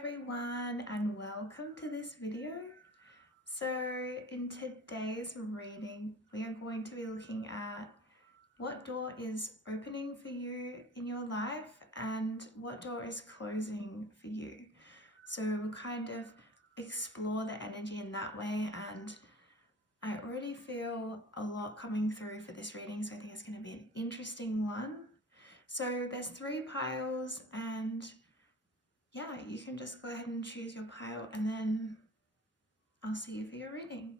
everyone, and welcome to this video. So in today's reading, we are going to be looking at what door is opening for you in your life and what door is closing for you. So we'll kind of explore the energy in that way, and I already feel a lot coming through for this reading, so I think it's going to be an interesting one. So there's 3 piles, and yeah, you can just go ahead and choose your pile and then I'll see you for your reading.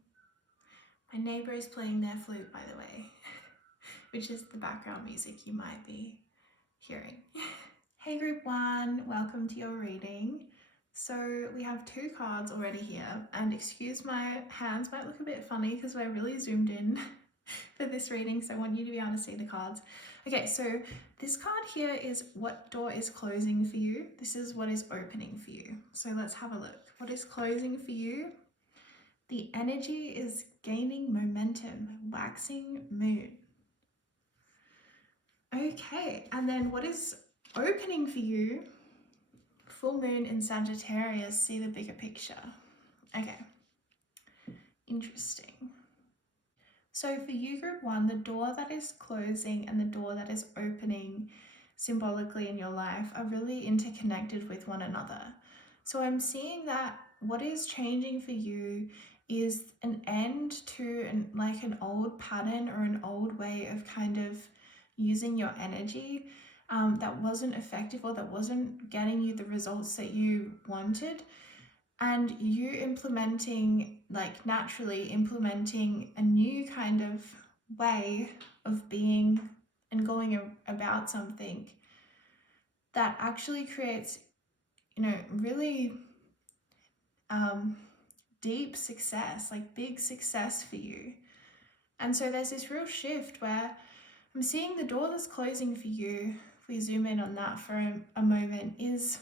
My neighbor is playing their flute, by the way, which is the background music you might be hearing. Hey group 1, welcome to your reading. So we have 2 cards already here, and excuse my hands might look a bit funny because we're really zoomed in for this reading, so I want you to be able to see the cards. Okay, so this card here is what door is closing for you. This is what is opening for you. So let's have a look. What is closing for you? The energy is gaining momentum, waxing moon. Okay, and then what is opening for you? Full moon in Sagittarius. See the bigger picture. Okay, interesting. So for you, group 1, the door that is closing and the door that is opening symbolically in your life are really interconnected with one another. So I'm seeing that what is changing for you is an end to an old pattern or an old way of kind of using your energy that wasn't effective or that wasn't getting you the results that you wanted. And you naturally implementing a new kind of way of being and going about something that actually creates, really deep success, like big success for you. And so there's this real shift where I'm seeing the door that's closing for you, if we zoom in on that for a moment, is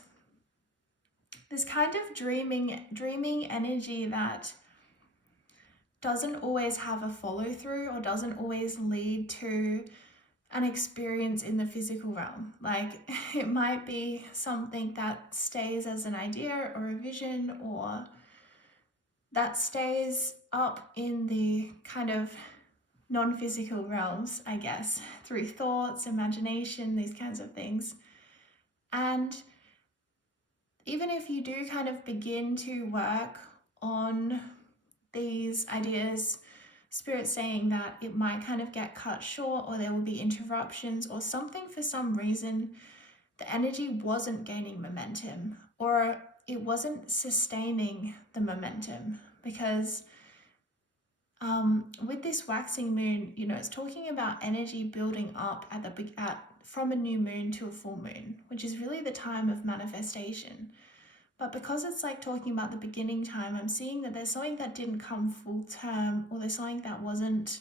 this kind of dreaming energy that doesn't always have a follow through or doesn't always lead to an experience in the physical realm. Like it might be something that stays as an idea or a vision, or that stays up in the kind of non-physical realms, I guess, through thoughts, imagination, these kinds of things. And even if you do kind of begin to work on these ideas, Spirit's saying that it might kind of get cut short, or there will be interruptions, or something for some reason the energy wasn't gaining momentum, or it wasn't sustaining the momentum, because with this waxing moon, it's talking about energy building up from a new moon to a full moon, which is really the time of manifestation. But because it's like talking about the beginning time, I'm seeing that there's something that didn't come full term, or there's something that wasn't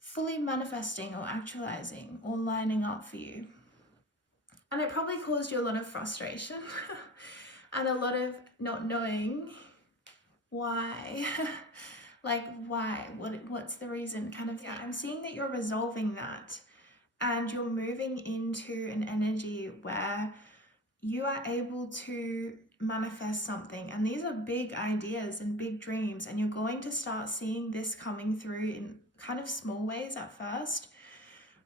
fully manifesting or actualizing or lining up for you. And it probably caused you a lot of frustration and a lot of not knowing why. Like why? What's the reason kind of thing. I'm seeing that you're resolving that and you're moving into an energy where you are able to manifest something. And these are big ideas and big dreams, and you're going to start seeing this coming through in kind of small ways at first.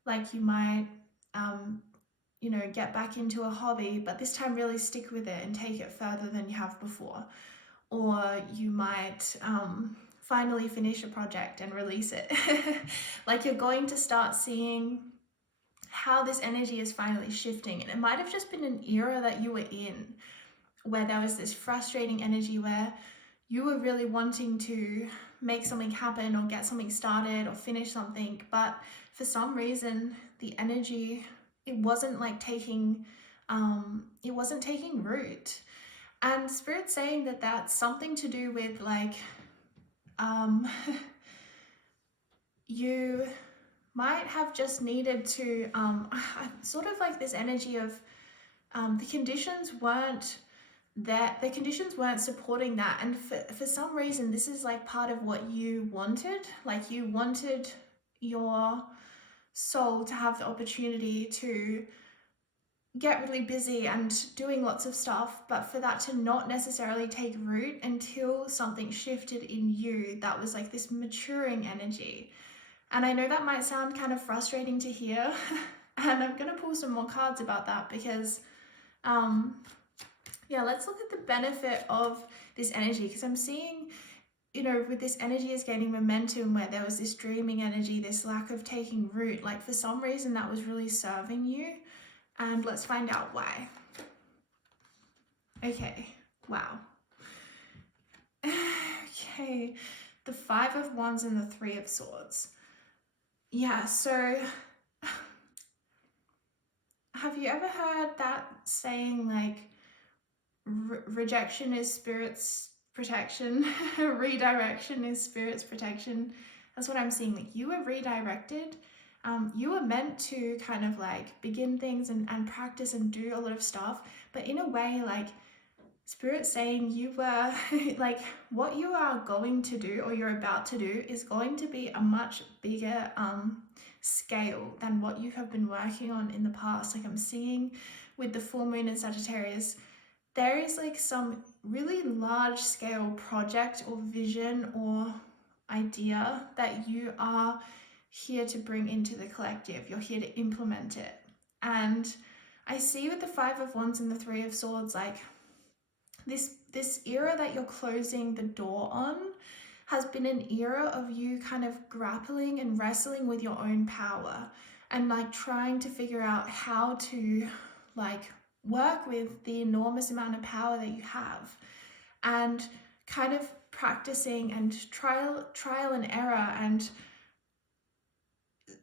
Like you might, get back into a hobby, but this time really stick with it and take it further than you have before. Or you might finally finish a project and release it. Like you're going to start seeing how this energy is finally shifting. And it might have just been an era that you were in where there was this frustrating energy where you were really wanting to make something happen or get something started or finish something, but for some reason the energy, it wasn't taking root. And Spirit's saying that that's something to do with you might have just needed to sort of like this energy of the conditions weren't supporting that, and for some reason this is like part of what you wanted. Like you wanted your soul to have the opportunity to get really busy and doing lots of stuff, but for that to not necessarily take root until something shifted in you that was like this maturing energy. And I know that might sound kind of frustrating to hear, and I'm going to pull some more cards about that because, yeah, let's look at the benefit of this energy, because I'm seeing, you know, with this energy is gaining momentum where there was this dreaming energy, this lack of taking root, like for some reason that was really serving you. And let's find out why. Okay, wow. Okay, the Five of Wands and the Three of Swords. Yeah, so have you ever heard that saying like rejection is spirit's protection, redirection is spirit's protection? That's what I'm seeing. Like you were redirected. You were meant to kind of like begin things and practice and do a lot of stuff, but in a way, like Spirit saying you were like what you are going to do or you're about to do is going to be a much bigger scale than what you have been working on in the past. Like I'm seeing with the full moon in Sagittarius, there is like some really large scale project or vision or idea that you are here to bring into the collective. You're here to implement it. And I see with the Five of Wands and the Three of Swords, like this era that you're closing the door on has been an era of you kind of grappling and wrestling with your own power and like trying to figure out how to like work with the enormous amount of power that you have, and kind of practicing and trial and error, and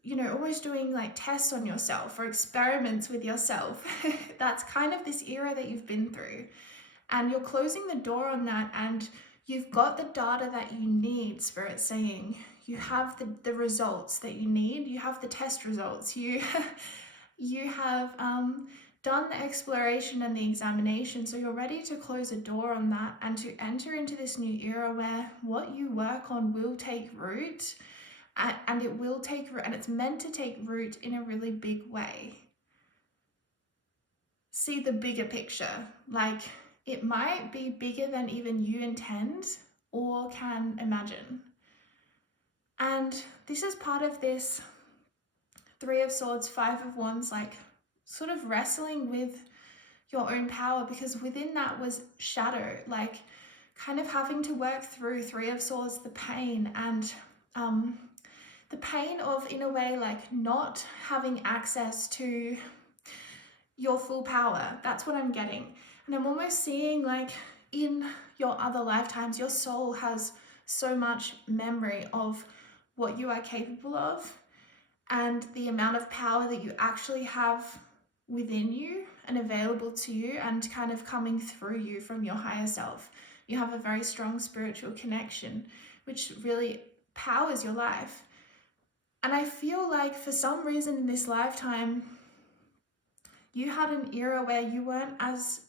you know, almost doing like tests on yourself or experiments with yourself. That's kind of this era that you've been through. And you're closing the door on that, and you've got the data that you need, Spirit saying. You have the results that you need. You have the test results. You have done the exploration and the examination. So you're ready to close a door on that and to enter into this new era where what you work on will take root, and it will take root, and it's meant to take root in a really big way. See the bigger picture. Like, it might be bigger than even you intend or can imagine. And this is part of this Three of Swords, Five of Wands, like sort of wrestling with your own power, because within that was shadow, like kind of having to work through Three of Swords, the pain, and the pain of, in a way, like not having access to your full power. That's what I'm getting. And I'm almost seeing like in your other lifetimes, your soul has so much memory of what you are capable of and the amount of power that you actually have within you and available to you and kind of coming through you from your higher self. You have a very strong spiritual connection, which really powers your life. And I feel like for some reason in this lifetime, you had an era where you weren't as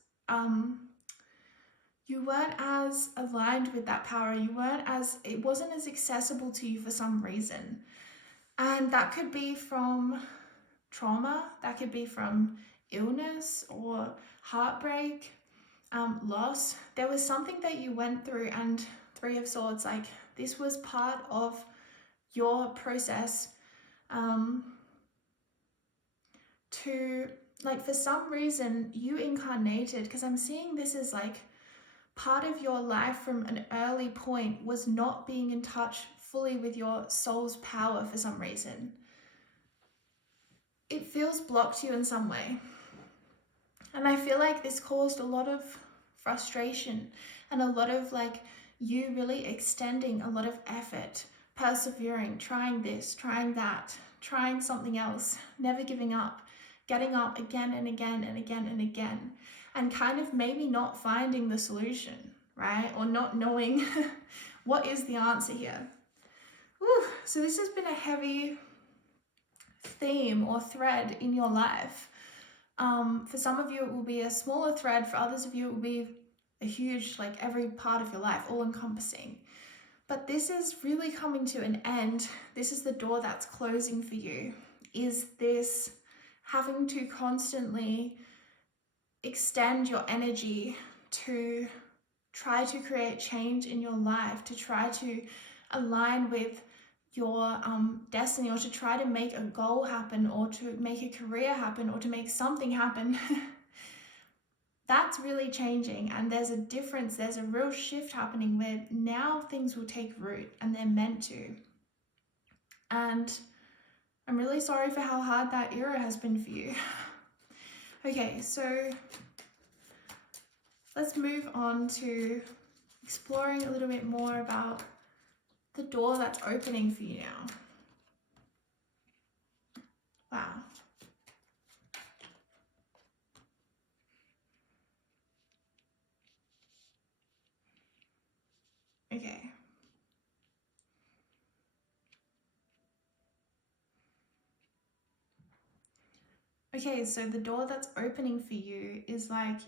aligned with that power. It wasn't as accessible to you for some reason. And that could be from trauma, that could be from illness or heartbreak, loss. There was something that you went through, and Three of Swords, like this was part of your process to, like, for some reason you incarnated, because I'm seeing this as like part of your life from an early point was not being in touch fully with your soul's power for some reason. It feels blocked you in some way. And I feel like this caused a lot of frustration and a lot of like you really extending a lot of effort, persevering, trying this, trying that, trying something else, never giving up, getting up again and again and again and again, and kind of maybe not finding the solution, right? Or not knowing what is the answer here. Whew. So this has been a heavy theme or thread in your life. For some of you it will be a smaller thread, for others of you it will be a huge, like every part of your life, all encompassing. But this is really coming to an end. This is the door that's closing for you, is this having to constantly extend your energy to try to create change in your life, to try to align with your destiny, or to try to make a goal happen, or to make a career happen, or to make something happen, that's really changing. And there's a difference, there's a real shift happening where now things will take root, and they're meant to. And I'm really sorry for how hard that era has been for you. Okay, so let's move on to exploring a little bit more about the door that's opening for you now. Wow. Okay. Okay, so the door that's opening for you is like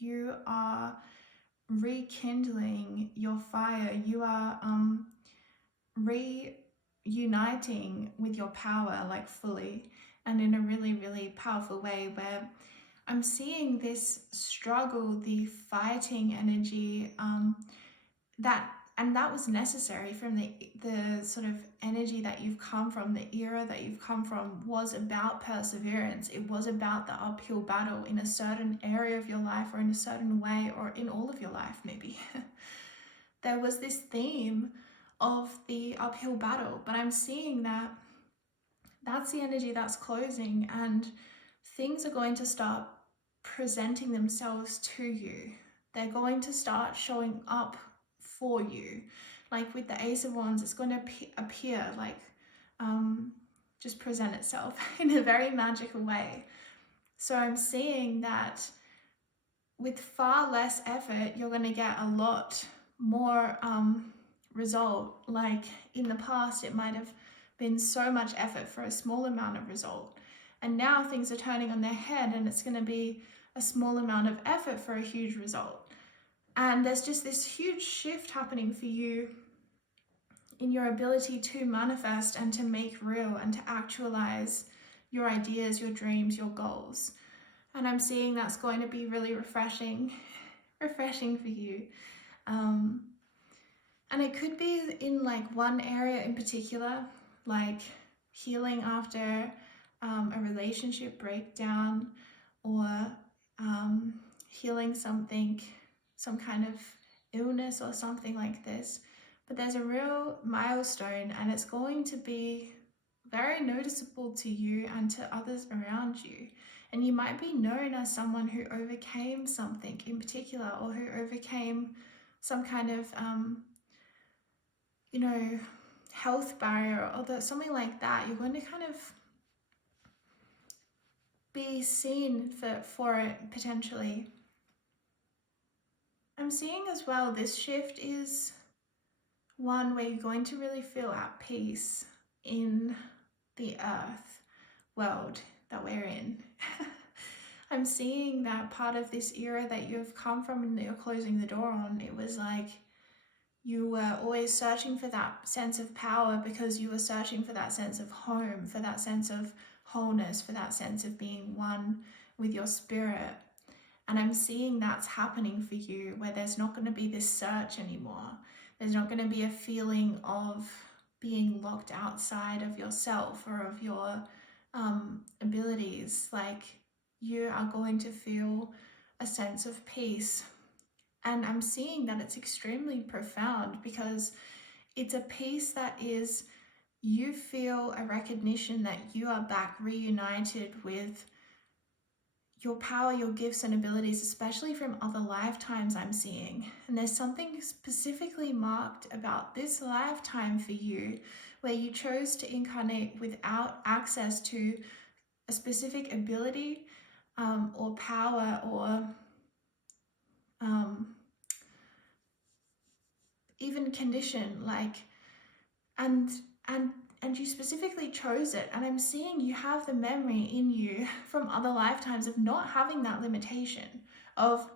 you are rekindling your fire. You are reuniting with your power, like fully, and in a really, really powerful way, where I'm seeing this struggle, the fighting energy, that was necessary from the sort of energy that you've come from, the era that you've come from, was about perseverance. It was about the uphill battle in a certain area of your life, or in a certain way, or in all of your life maybe. There was this theme of the uphill battle, but I'm seeing that that's the energy that's closing, and things are going to start presenting themselves to you. They're going to start showing up for you. Like with the Ace of Wands, it's going to appear, like just present itself in a very magical way. So I'm seeing that with far less effort, you're going to get a lot more result. Like in the past, it might have been so much effort for a small amount of result. And now things are turning on their head, and it's going to be a small amount of effort for a huge result. And there's just this huge shift happening for you in your ability to manifest and to make real and to actualize your ideas, your dreams, your goals. And I'm seeing that's going to be really refreshing for you. And it could be in like one area in particular, like healing after a relationship breakdown, or healing something, some kind of illness or something like this. But there's a real milestone, and it's going to be very noticeable to you and to others around you. And you might be known as someone who overcame something in particular, or who overcame some kind of, health barrier, or something like that. You're going to kind of be seen for it potentially. I'm seeing as well, this shift is one where you're going to really feel at peace in the earth world that we're in. I'm seeing that part of this era that you've come from and that you're closing the door on, it was like you were always searching for that sense of power, because you were searching for that sense of home, for that sense of wholeness, for that sense of being one with your spirit. And I'm seeing that's happening for you, where there's not going to be this search anymore. There's not going to be a feeling of being locked outside of yourself or of your abilities. Like, you are going to feel a sense of peace. And I'm seeing that it's extremely profound, because it's a peace that is, you feel a recognition that you are back reunited with your power, your gifts and abilities, especially from other lifetimes I'm seeing. And there's something specifically marked about this lifetime for you, where you chose to incarnate without access to a specific ability or power, or even condition, like, and you specifically chose it. And I'm seeing you have the memory in you from other lifetimes of not having that limitation, of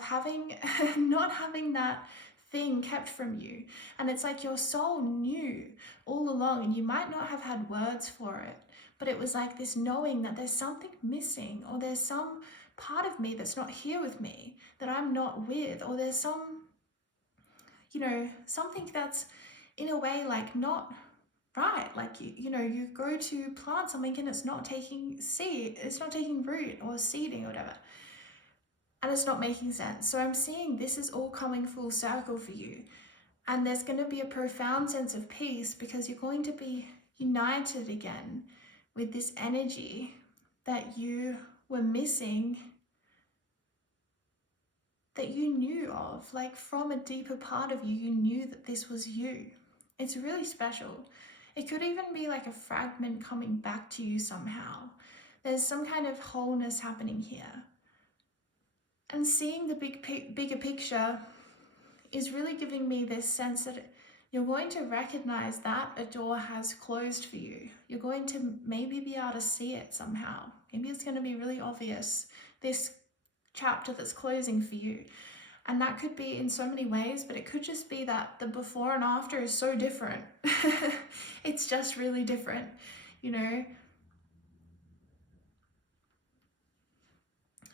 having not having that thing kept from you. And it's like your soul knew all along, and you might not have had words for it, but it was like this knowing that there's something missing, or there's some part of me that's not here with me, that I'm not with, or there's some, something that's in a way like not right. Like you go to plant something and it's not taking seed, it's not taking root or seeding or whatever. And it's not making sense. So I'm seeing this is all coming full circle for you. And there's going to be a profound sense of peace because you're going to be united again with this energy that you were missing, that you knew of, like from a deeper part of you, you knew that this was you. It's really special. It could even be like a fragment coming back to you somehow. There's some kind of wholeness happening here. And seeing the bigger picture is really giving me this sense that you're going to recognize that a door has closed for you. You're going to maybe be able to see it somehow. Maybe it's going to be really obvious, this chapter that's closing for you. And that could be in so many ways, but it could just be that the before and after is so different. It's just really different,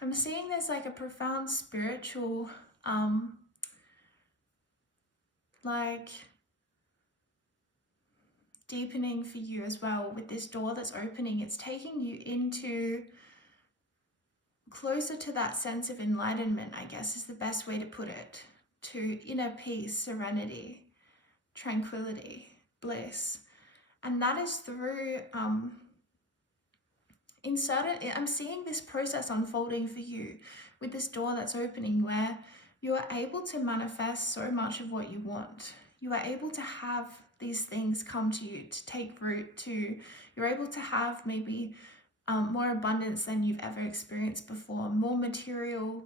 I'm seeing there's like a profound spiritual, like deepening for you as well with this door that's opening. It's taking you into closer to that sense of enlightenment, I guess is the best way to put it, to inner peace, serenity, tranquility, bliss. And that is through I'm seeing this process unfolding for you with this door that's opening, where you are able to manifest so much of what you want. You are able to have these things come to you, to take root, you're able to have maybe more abundance than you've ever experienced before, more material,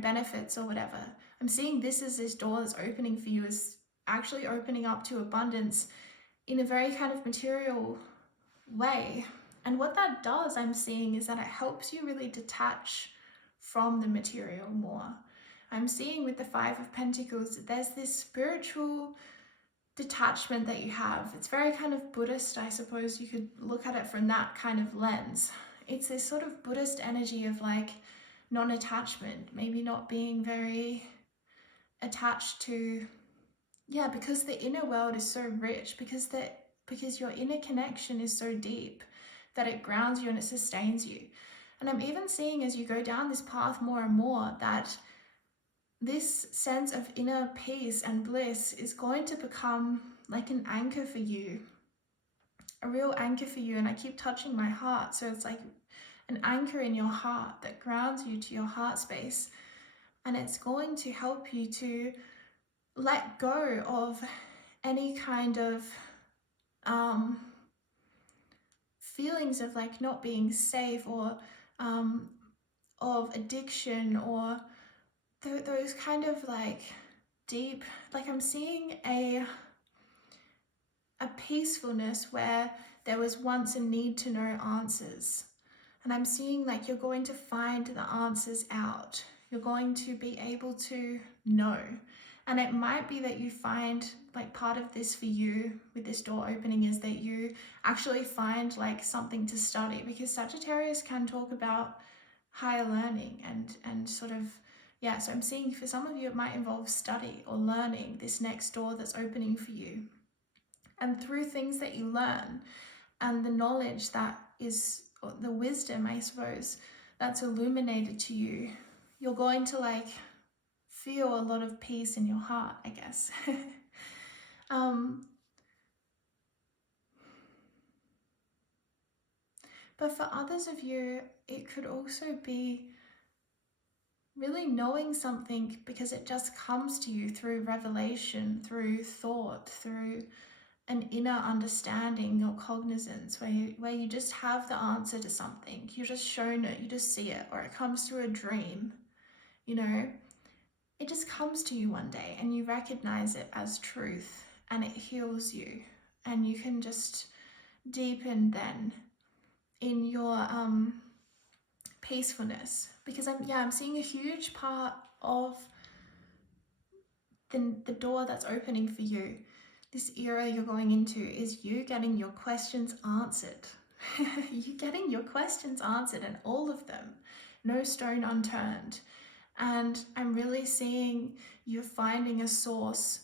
benefits or whatever. I'm seeing this door that's opening for you is actually opening up to abundance in a very kind of material way. And what that does, I'm seeing, is that it helps you really detach from the material more. I'm seeing with the Five of Pentacles, there's this spiritual detachment that you have. It's very kind of Buddhist, I suppose you could look at it from that kind of lens. It's this sort of Buddhist energy of like non-attachment, maybe not being very attached to, because the inner world is so rich, because your inner connection is so deep that it grounds you and it sustains you. And I'm even seeing as you go down this path more and more that this sense of inner peace and bliss is going to become like an anchor for you, a real anchor for you. And I keep touching my heart, so it's like an anchor in your heart that grounds you to your heart space. And it's going to help you to let go of any kind of feelings of like not being safe, or of addiction, or those kind of like deep, like I'm seeing a peacefulness where there was once a need to know answers. And I'm seeing like you're going to find the answers out. You're going to be able to know. And it might be that you find like part of this for you with this door opening is that you actually find like something to study, because Sagittarius can talk about higher learning and sort of, so I'm seeing for some of you it might involve study or learning this next door that's opening for you. And through things that you learn and the knowledge that is, or the wisdom, I suppose, that's illuminated to you, you're going to like feel a lot of peace in your heart, I guess. But for others of you, it could also be really knowing something because it just comes to you through revelation, through thought, through an inner understanding or cognizance, where you just have the answer to something. You're just shown it, you just see it, or it comes through a dream, It just comes to you one day and you recognize it as truth, and it heals you, and you can just deepen then in your peacefulness. Because I'm seeing a huge part of the door that's opening for you, this era you're going into, is you getting your questions answered. You're getting your questions answered, and all of them, no stone unturned. And I'm really seeing you finding a source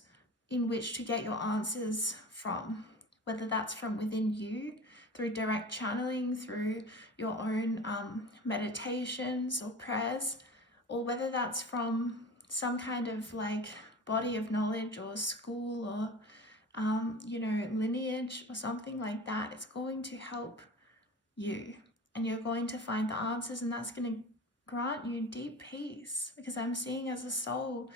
in which to get your answers from, whether that's from within you, through direct channeling, through your own meditations or prayers, or whether that's from some kind of like body of knowledge or school or lineage or something like that. It's going to help you, and you're going to find the answers, and that's going to grant you deep peace, because I'm seeing as a soul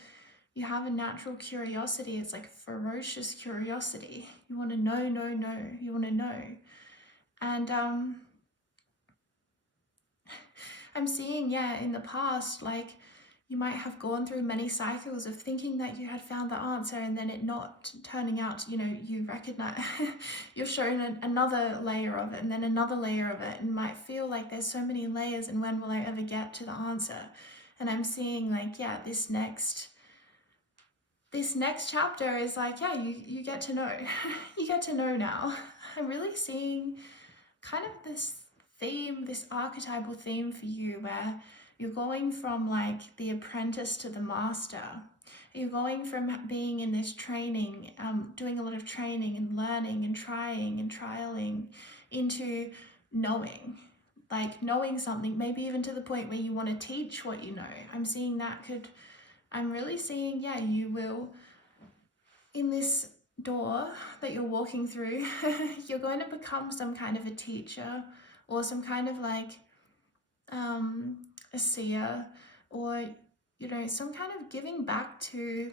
you have a natural curiosity. It's like ferocious curiosity. You want to know, you want to know. And I'm seeing, in the past, like you might have gone through many cycles of thinking that you had found the answer, and then it not turning out, you recognize, you're shown another layer of it, and then another layer of it, and might feel like there's so many layers, and when will I ever get to the answer? And I'm seeing like, this next chapter is like, you get to know. You get to know now. I'm really seeing kind of this theme, this archetypal theme for you, where you're going from like the apprentice to the master. You're going from being in this training, doing a lot of training and learning and trying and trialing, into knowing, like knowing something, maybe even to the point where you want to teach what you know. I'm really seeing, you will, in this door that you're walking through, you're going to become some kind of a teacher, or some kind of like a seer, or some kind of giving back to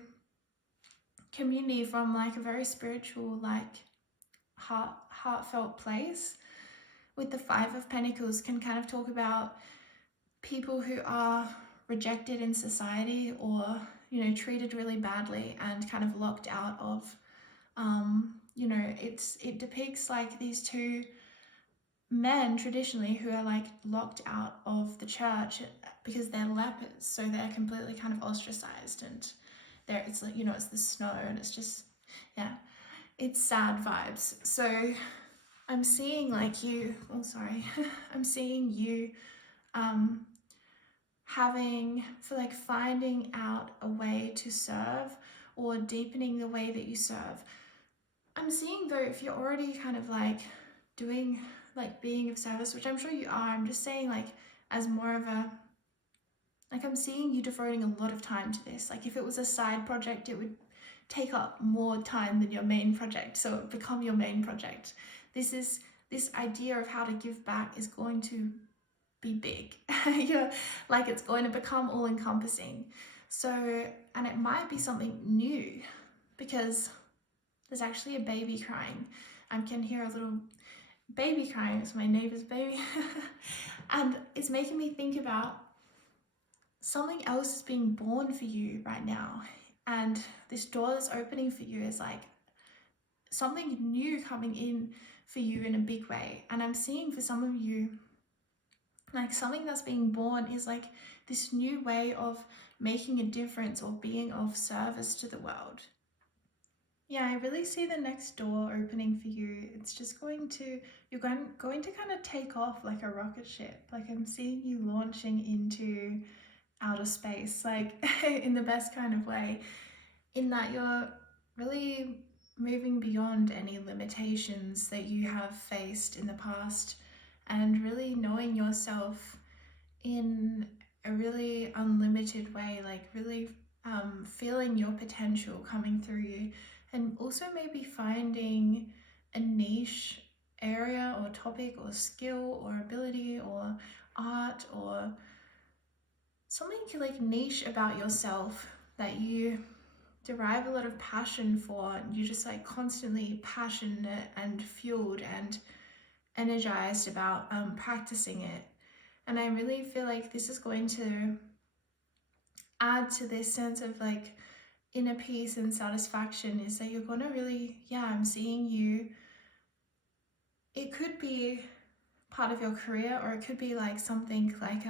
community from like a very spiritual, like heartfelt place. With the Five of Pentacles, can kind of talk about people who are rejected in society, or treated really badly and kind of locked out of, it depicts like these two men traditionally who are like locked out of the church because they're lepers, so they're completely kind of ostracized, and it's like, it's the snow, and it's just, it's sad vibes. So I'm seeing like you, I'm seeing you finding out a way to serve, or deepening the way that you serve. I'm seeing though, if you're already kind of like doing, like being of service, which I'm sure you are, I'm just saying like as more of a, like I'm seeing you devoting a lot of time to this. Like if it was a side project, it would take up more time than your main project, so it would become your main project. This idea of how to give back is going to be big. Like it's going to become all encompassing. So, and it might be something new, because there's actually a baby crying. I can hear a little baby crying. It's my neighbor's baby. And it's making me think about something else is being born for you right now. And this door that's opening for you is like something new coming in for you in a big way. And I'm seeing for some of you, like something that's being born is like this new way of making a difference or being of service to the world. I really see the next door opening for you. It's just going to, you're going to kind of take off like a rocket ship. Like I'm seeing you launching into outer space, like in the best kind of way, in that you're really moving beyond any limitations that you have faced in the past, and really knowing yourself in a really unlimited way, like really feeling your potential coming through you, and also maybe finding a niche area or topic or skill or ability or art or something like niche about yourself that you derive a lot of passion for, and you're just like constantly passionate and fueled and energized about practicing it. And I really feel like this is going to add to this sense of like inner peace and satisfaction, is that you're going to really, I'm seeing you, it could be part of your career, or it could be like something like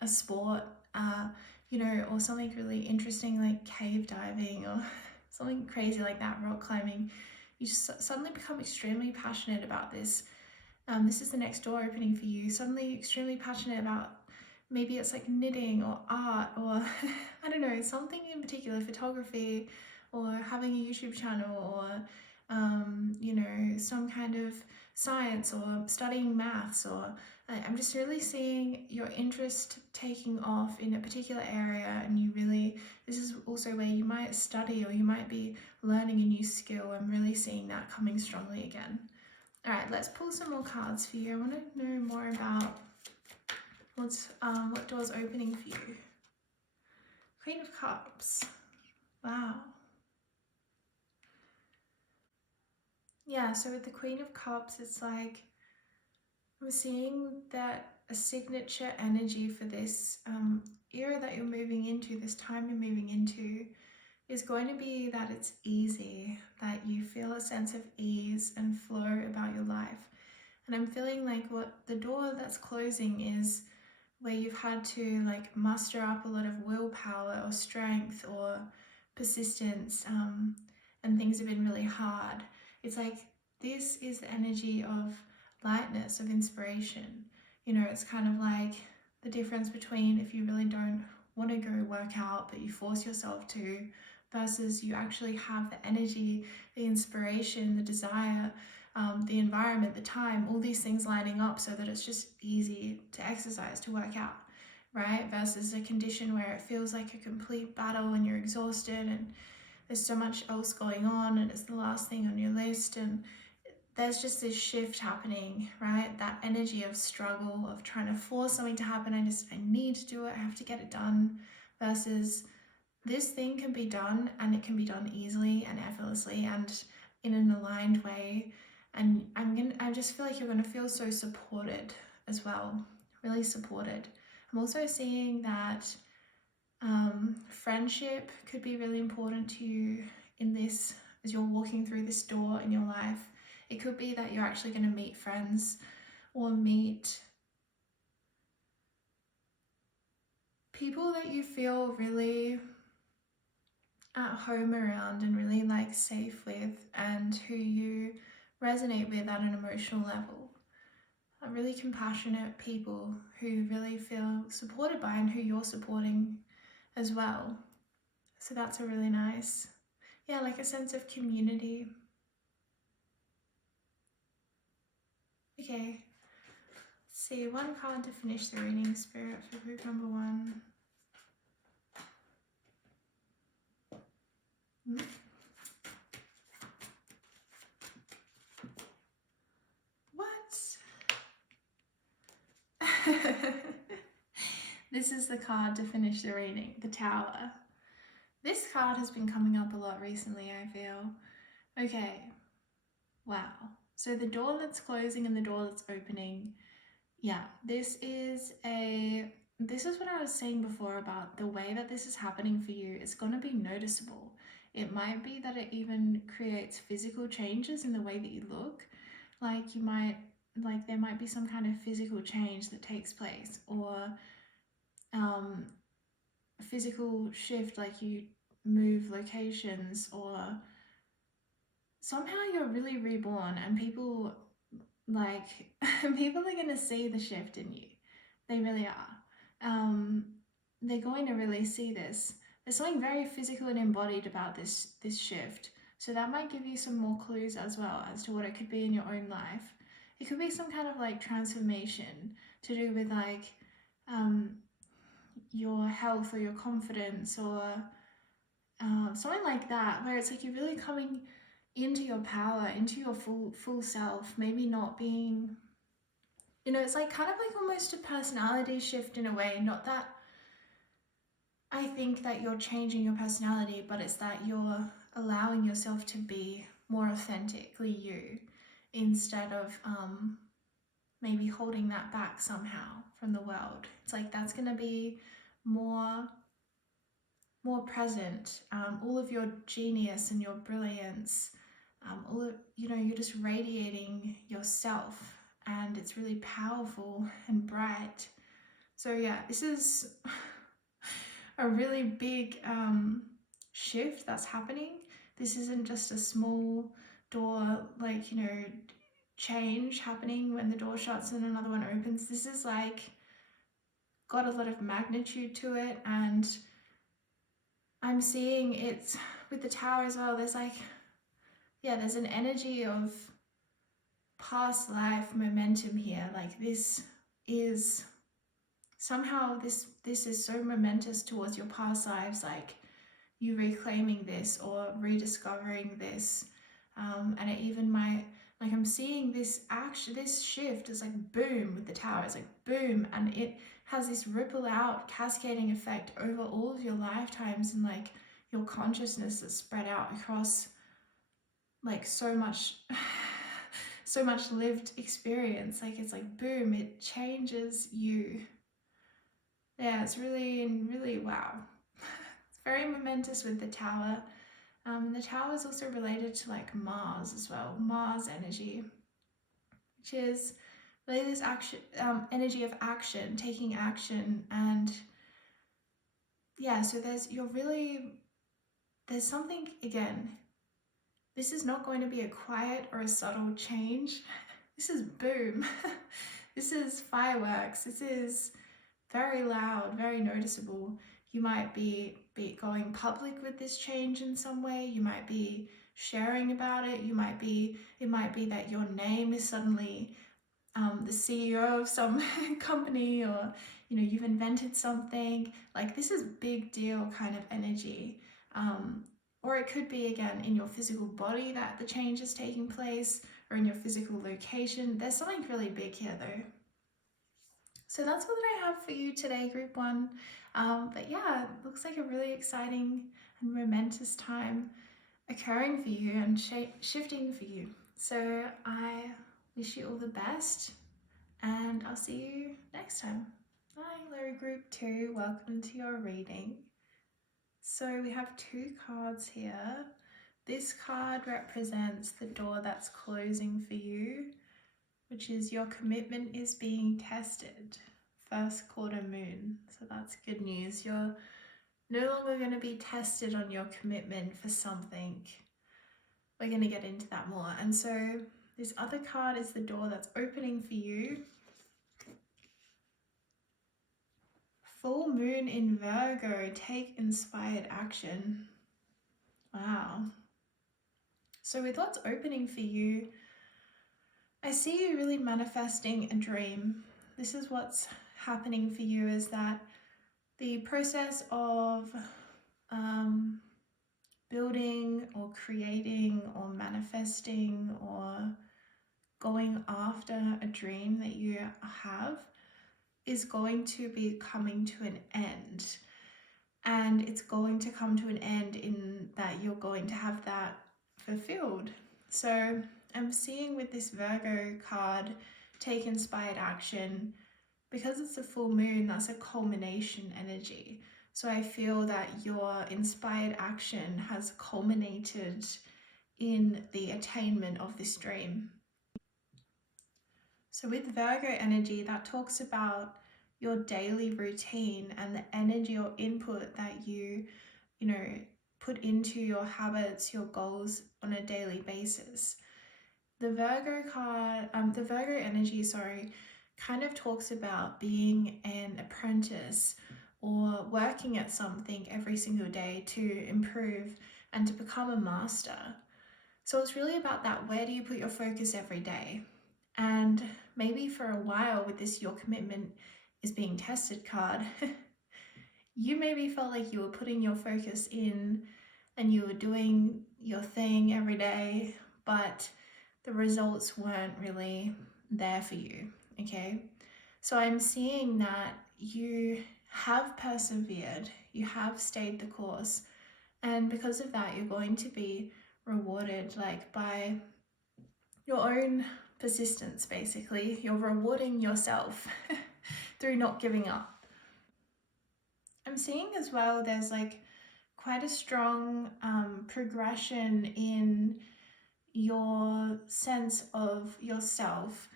a sport, or something really interesting like cave diving or something crazy like that, rock climbing. You just suddenly become extremely passionate about this, This is the next door opening for you. Suddenly extremely passionate about, maybe it's like knitting or art or I don't know, something in particular, photography, or having a YouTube channel, or some kind of science, or studying maths, or I'm just really seeing your interest taking off in a particular area, and this is also where you might study, or you might be learning a new skill. I'm really seeing that coming strongly again. All right, let's pull some more cards for you. I want to know more about what door's opening for you. Queen of Cups. Wow. Yeah, so with the Queen of Cups, it's like I'm seeing that a signature energy for this era that you're moving into, this time you're moving into, is going to be that it's easy, that you feel a sense of ease and flow about your life. And I'm feeling like what the door that's closing is where you've had to like muster up a lot of willpower or strength or persistence, and things have been really hard. It's like this is the energy of lightness, of inspiration. It's kind of like the difference between if you really don't want to go work out but you force yourself to, versus you actually have the energy, the inspiration, the desire, the environment, the time, all these things lining up so that it's just easy to exercise, to work out, right? Versus a condition where it feels like a complete battle and you're exhausted and there's so much else going on and it's the last thing on your list, and there's just this shift happening, right? That energy of struggle, of trying to force something to happen. I need to do it, I have to get it done, versus this thing can be done, and it can be done easily and effortlessly and in an aligned way. And I just feel like you're gonna feel so supported as well, really supported. I'm also seeing that friendship could be really important to you in this, as you're walking through this door in your life. It could be that you're actually going to meet friends or meet people that you feel really at home around and really like safe with, and who you resonate with at an emotional level. Really compassionate people who really feel supported by, and who you're supporting as well. So that's a really nice, yeah, like a sense of community. Okay, let's see, one card to finish the reading, Spirit, for group number one. What? This is the card to finish the reading, the Tower. This card has been coming up a lot recently, I feel. Okay, wow. So the door that's closing and the door that's opening. Yeah, this is what I was saying before about the way that this is happening for you. It's going to be noticeable. It might be that it even creates physical changes in the way that you look. Like there might be some kind of physical change that takes place, or a physical shift, like you move locations, or somehow you're really reborn, and people like people are going to see the shift in you. They really are. They're going to really see this. There's something very physical and embodied about this shift. So that might give you some more clues as well as to what it could be in your own life. It could be some kind of like transformation to do with like your health or your confidence, or something like that, where it's like you're really coming into your power, into your full self. Maybe not being, it's like kind of like almost a personality shift in a way. Not that I think that you're changing your personality, but it's that you're allowing yourself to be more authentically you, instead of maybe holding that back somehow from the world. It's like that's going to be more present. All of your genius and your brilliance, all of, you're just radiating yourself, and it's really powerful and bright. So yeah, this is a really big shift that's happening. This isn't just a small door, like, change happening when the door shuts and another one opens. This is like got a lot of magnitude to it, and I'm seeing it's with the Tower as well. There's like, yeah, there's an energy of past life momentum here. Like this is somehow this is so momentous towards your past lives, like you reclaiming this or rediscovering this. And it even might, like I'm seeing this action, this shift is like boom with the Tower. It's like boom, and it has this ripple out cascading effect over all of your lifetimes, and like your consciousness is spread out across like so much so much lived experience. Like it's like boom, it changes you. Yeah, it's really wow. It's very momentous with the Tower. The Tower is also related to like Mars as well, Mars energy, which is really this action, energy of action, taking action. And yeah, so there's something, again, this is not going to be a quiet or a subtle change. This is boom. This is fireworks. This is very loud, very noticeable. You might be going public with this change in some way. You might be sharing about it. It might be that your name is suddenly the CEO of some company, or you've invented something. Like this is big deal kind of energy. Or it could be, again, in your physical body that the change is taking place, or in your physical location. There's something really big here though. So that's what I have for you today, Group 1. But yeah, it looks like a really exciting and momentous time occurring for you and shifting for you. So I wish you all the best, and I'll see you next time. Hi, Lori Group 2. Welcome to your reading. So we have 2 cards here. This card represents the door that's closing for you, which is your commitment is being tested. First quarter moon. So that's good news. You're no longer going to be tested on your commitment for something. We're going to get into that more. And so this other card is the door that's opening for you. Full moon in Virgo. Take inspired action. Wow. So with what's opening for you, I see you really manifesting a dream. This is what's happening for you, is that the process of building or creating or manifesting or going after a dream that you have is going to be coming to an end. And it's going to come to an end in that you're going to have that fulfilled. So I'm seeing with this Virgo card, take inspired action, because it's a full moon, that's a culmination energy. So I feel that your inspired action has culminated in the attainment of this dream. So with Virgo energy, that talks about your daily routine and the energy or input that you put into your habits, your goals on a daily basis. The Virgo energy, kind of talks about being an apprentice or working at something every single day to improve and to become a master. So it's really about that. Where do you put your focus every day? And maybe for a while with this your commitment is being tested card, you maybe felt like you were putting your focus in and you were doing your thing every day, but the results weren't really there for you, okay? So I'm seeing that you have persevered, you have stayed the course, and because of that, you're going to be rewarded like by your own persistence, basically. You're rewarding yourself through not giving up. I'm seeing as well there's like quite a strong progression in your sense of yourself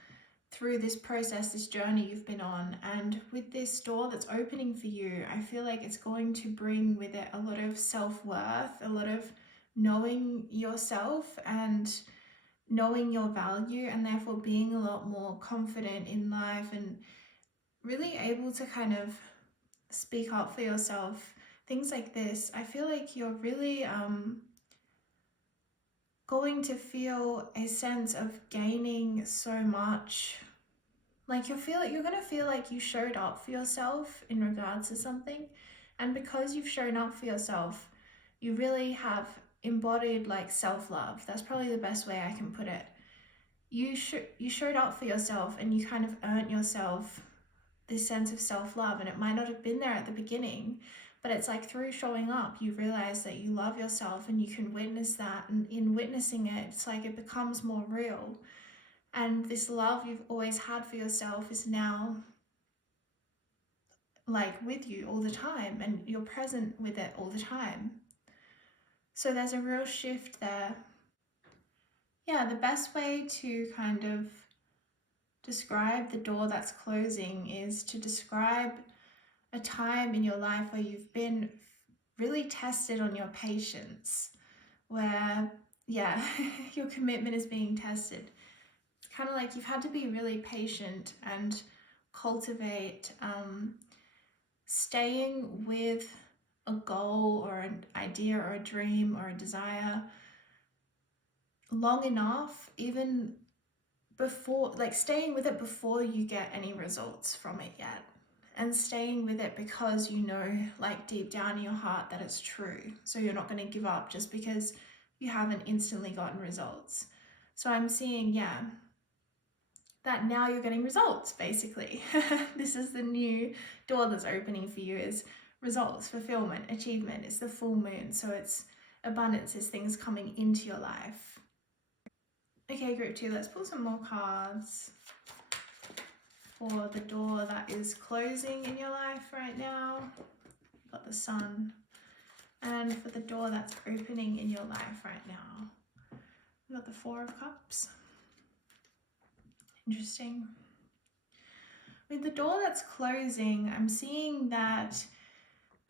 through this process, this journey you've been on. And with this door that's opening for you, I feel like it's going to bring with it a lot of self-worth, a lot of knowing yourself, and knowing your value and therefore being a lot more confident in life and really able to kind of speak up for yourself. Things like this, I feel like you're really going to feel a sense of gaining so much. Like you're going to feel like you showed up for yourself in regards to something. And because you've shown up for yourself, you really have embodied like self-love. That's probably the best way I can put it. You showed up for yourself and you kind of earned yourself this sense of self-love, and it might not have been there at the beginning, but it's like through showing up you realize that you love yourself and you can witness that, and in witnessing it, it's like it becomes more real, and this love you've always had for yourself is now like with you all the time and you're present with it all the time. So there's a real shift there. Yeah, the best way to kind of describe the door that's closing is to describe a time in your life where you've been really tested on your patience, where, yeah, your commitment is being tested. Kind of like you've had to be really patient and cultivate staying with a goal or an idea or a dream or a desire long enough, even before, like staying with it before you get any results from it yet. And staying with it because you know, like deep down in your heart, that it's true. So you're not going to give up just because you haven't instantly gotten results. So I'm seeing, yeah, that now you're getting results, basically. This is the new door that's opening for you, is results, fulfillment, achievement. It's the full moon, so it's abundance, is things coming into your life. Okay, group 2, let's pull some more cards for the door that is closing in your life right now. You've got the Sun. And for the door that's opening in your life right now, we've got the Four of Cups. Interesting. With the door that's closing, I'm seeing that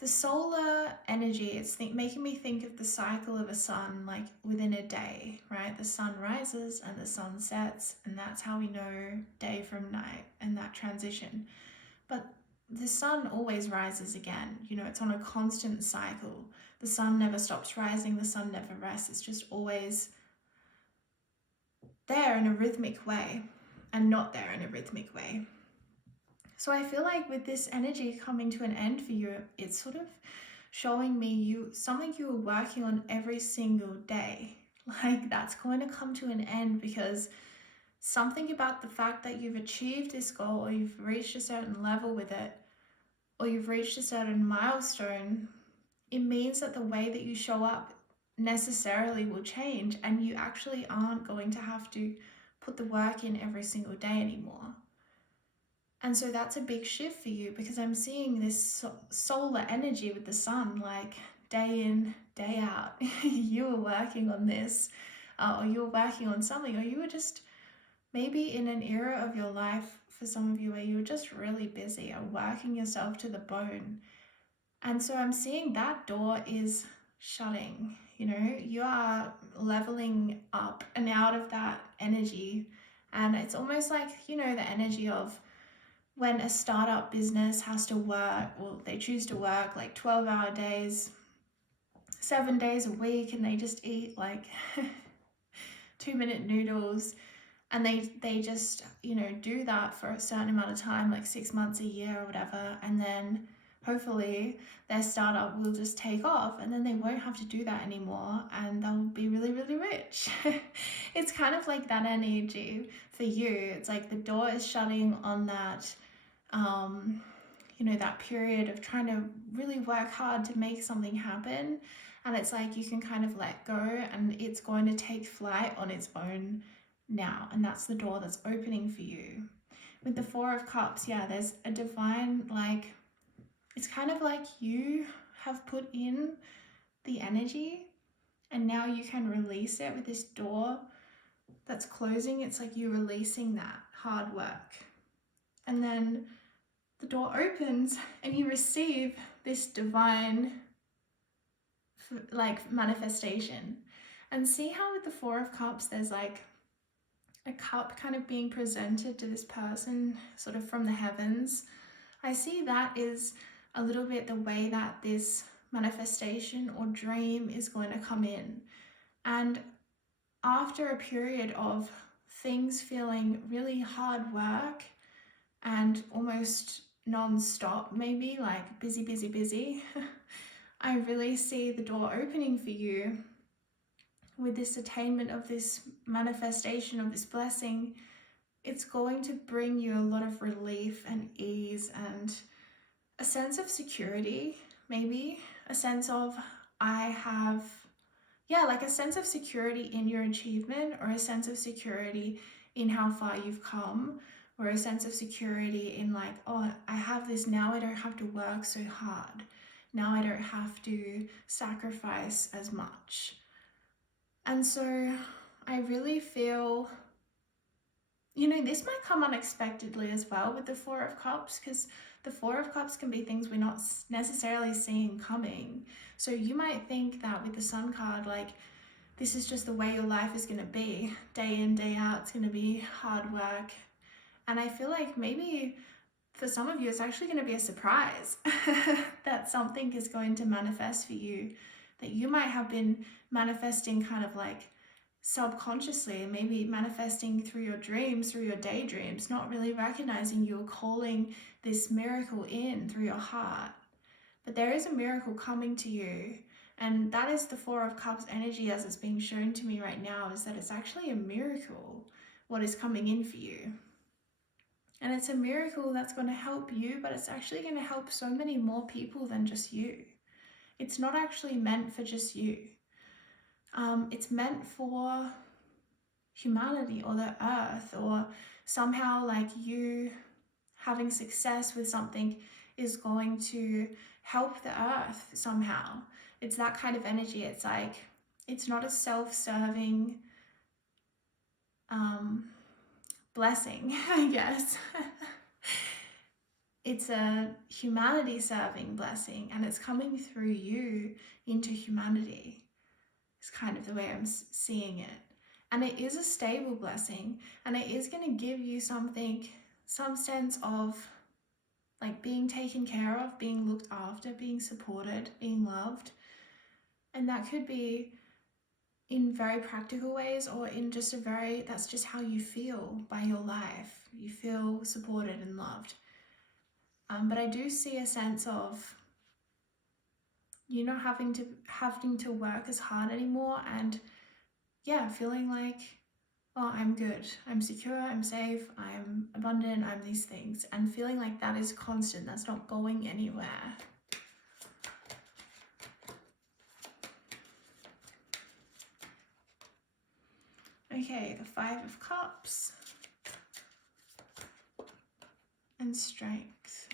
the solar energy, it's making me think of the cycle of a sun, like within a day, right? The sun rises and the sun sets, and that's how we know day from night and that transition. But the sun always rises again. You know, it's on a constant cycle. The sun never stops rising, the sun never rests. It's just always there in a rhythmic way and not there in a rhythmic way. So I feel like with this energy coming to an end for you, it's sort of showing me something you were working on every single day. Like that's going to come to an end because something about the fact that you've achieved this goal or you've reached a certain level with it or you've reached a certain milestone, it means that the way that you show up necessarily will change and you actually aren't going to have to put the work in every single day anymore. And so that's a big shift for you because I'm seeing this solar energy with the sun, like day in, day out. You were working on this, or you were working on something, or you were just maybe in an era of your life, for some of you, where you were just really busy or working yourself to the bone. And so I'm seeing that door is shutting. You know, you are leveling up and out of that energy. And it's almost like, you know, the energy of when a startup business has to work, well, they choose to work like 12-hour days, 7 days a week, and they just eat like 2-minute noodles, and they just, you know, do that for a certain amount of time, like 6 months, a year or whatever, and then hopefully their startup will just take off and then they won't have to do that anymore and they'll be really, really rich. It's kind of like that energy for you. It's like the door is shutting on that you know, that period of trying to really work hard to make something happen, and it's like you can kind of let go and it's going to take flight on its own now, and that's the door that's opening for you. With the Four of Cups, yeah, there's a divine, like, it's kind of like you have put in the energy and now you can release it with this door that's closing. It's like you releasing that hard work, and then the door opens and you receive this divine like manifestation. And see how with the Four of Cups there's like a cup kind of being presented to this person sort of from the heavens. I see that is a little bit the way that this manifestation or dream is going to come in. And after a period of things feeling really hard work and almost non-stop, maybe like busy, busy, busy, I really see the door opening for you with this attainment of this manifestation of this blessing. It's going to bring you a lot of relief and ease and a sense of security, maybe a sense of like a sense of security in your achievement, or a sense of security in how far you've come, or a sense of security in like, oh, I have this now, I don't have to work so hard. Now I don't have to sacrifice as much. And so I really feel, this might come unexpectedly as well with the Four of Cups, because the Four of Cups can be things we're not necessarily seeing coming. So you might think that with the Sun card, like, this is just the way your life is going to be. Day in, day out, it's going to be hard work. And I feel like maybe for some of you, it's actually going to be a surprise that something is going to manifest for you, that you might have been manifesting kind of like subconsciously, maybe manifesting through your dreams, through your daydreams, not really recognizing you're calling this miracle in through your heart. But there is a miracle coming to you. And that is the Four of Cups energy as it's being shown to me right now, is that it's actually a miracle what is coming in for you. And it's a miracle that's going to help you, but it's actually going to help so many more people than just you. It's not actually meant for just you. It's meant for humanity or the earth, or somehow like you having success with something is going to help the earth somehow. It's that kind of energy. It's like, it's not a self-serving blessing, I guess. It's a humanity-serving blessing, and it's coming through you into humanity. It's kind of the way I'm seeing it. And it is a stable blessing, and it is going to give you something, some sense of like being taken care of, being looked after, being supported, being loved. And that could be in very practical ways, or in just that's just how you feel by your life. You feel supported and loved. But I do see a sense of you not having to work as hard anymore, and feeling like, oh, I'm good, I'm secure, I'm safe, I'm abundant, I'm these things, and feeling like that is constant, that's not going anywhere. Okay, the Five of Cups and Strength.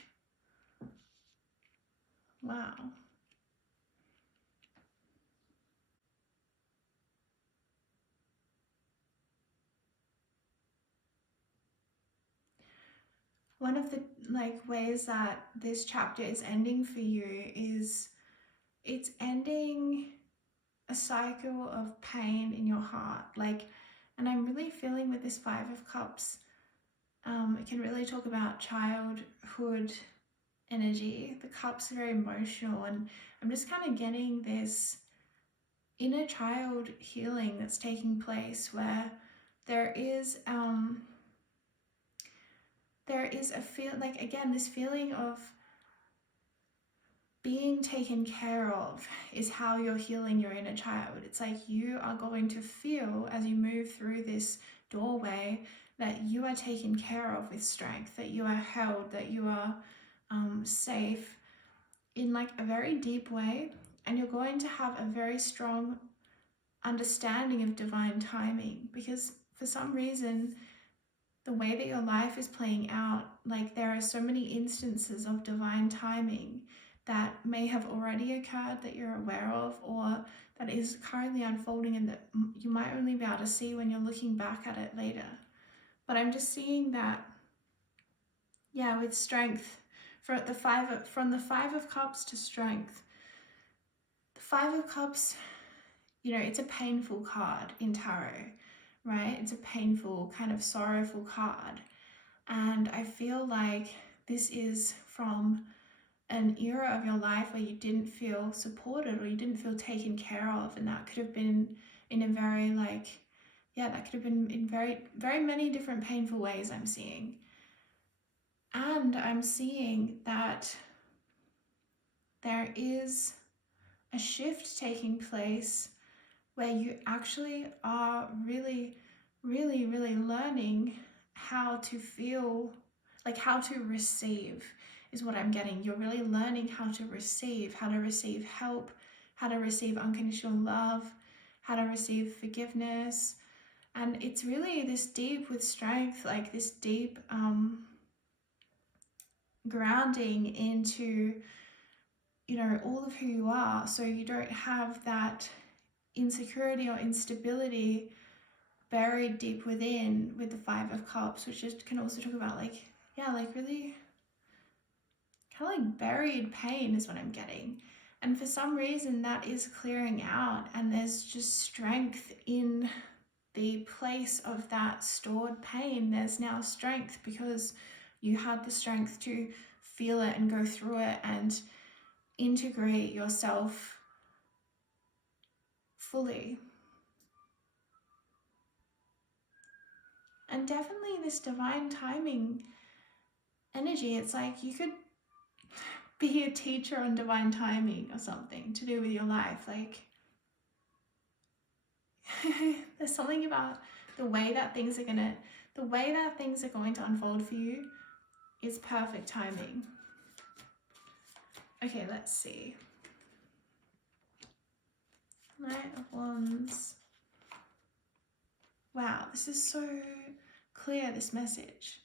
Wow. One of the ways that this chapter is ending for you is it's ending a cycle of pain in your heart. And I'm really feeling with this Five of Cups, it can really talk about childhood energy. The cups are very emotional, and I'm just kind of getting this inner child healing that's taking place, where there is a feel this feeling of being taken care of is how you're healing your inner child. It's like you are going to feel as you move through this doorway that you are taken care of with strength, that you are held, that you are safe in a very deep way, and you're going to have a very strong understanding of divine timing, because for some reason the way that your life is playing out, there are so many instances of divine timing that may have already occurred that you're aware of, or that is currently unfolding and that you might only be able to see when you're looking back at it later. But I'm just seeing that, with strength, from the Five of Cups to strength. The Five of Cups, it's a painful card in tarot, right? It's a painful, kind of sorrowful card. And I feel like this is from an era of your life where you didn't feel supported or you didn't feel taken care of. And that could have been in a very that could have been in very, very many different painful ways I'm seeing. And I'm seeing that there is a shift taking place where you actually are really, really, really learning how to feel, like how to receive is what I'm getting. You're really learning how to receive help, how to receive unconditional love, how to receive forgiveness. And it's really this deep with strength, like this deep grounding into, all of who you are. So you don't have that insecurity or instability buried deep within with the Five of Cups, which just can also talk about really kind of like buried pain is what I'm getting. And for some reason that is clearing out, and there's just strength in the place of that stored pain. There's now strength because you had the strength to feel it and go through it and integrate yourself fully. And definitely this divine timing energy, it's like you could be a teacher on divine timing or something to do with your life. Like there's something about the way that things are going to unfold for you is perfect timing. Okay, let's see. Knight of Wands. Wow, this is so clear, this message.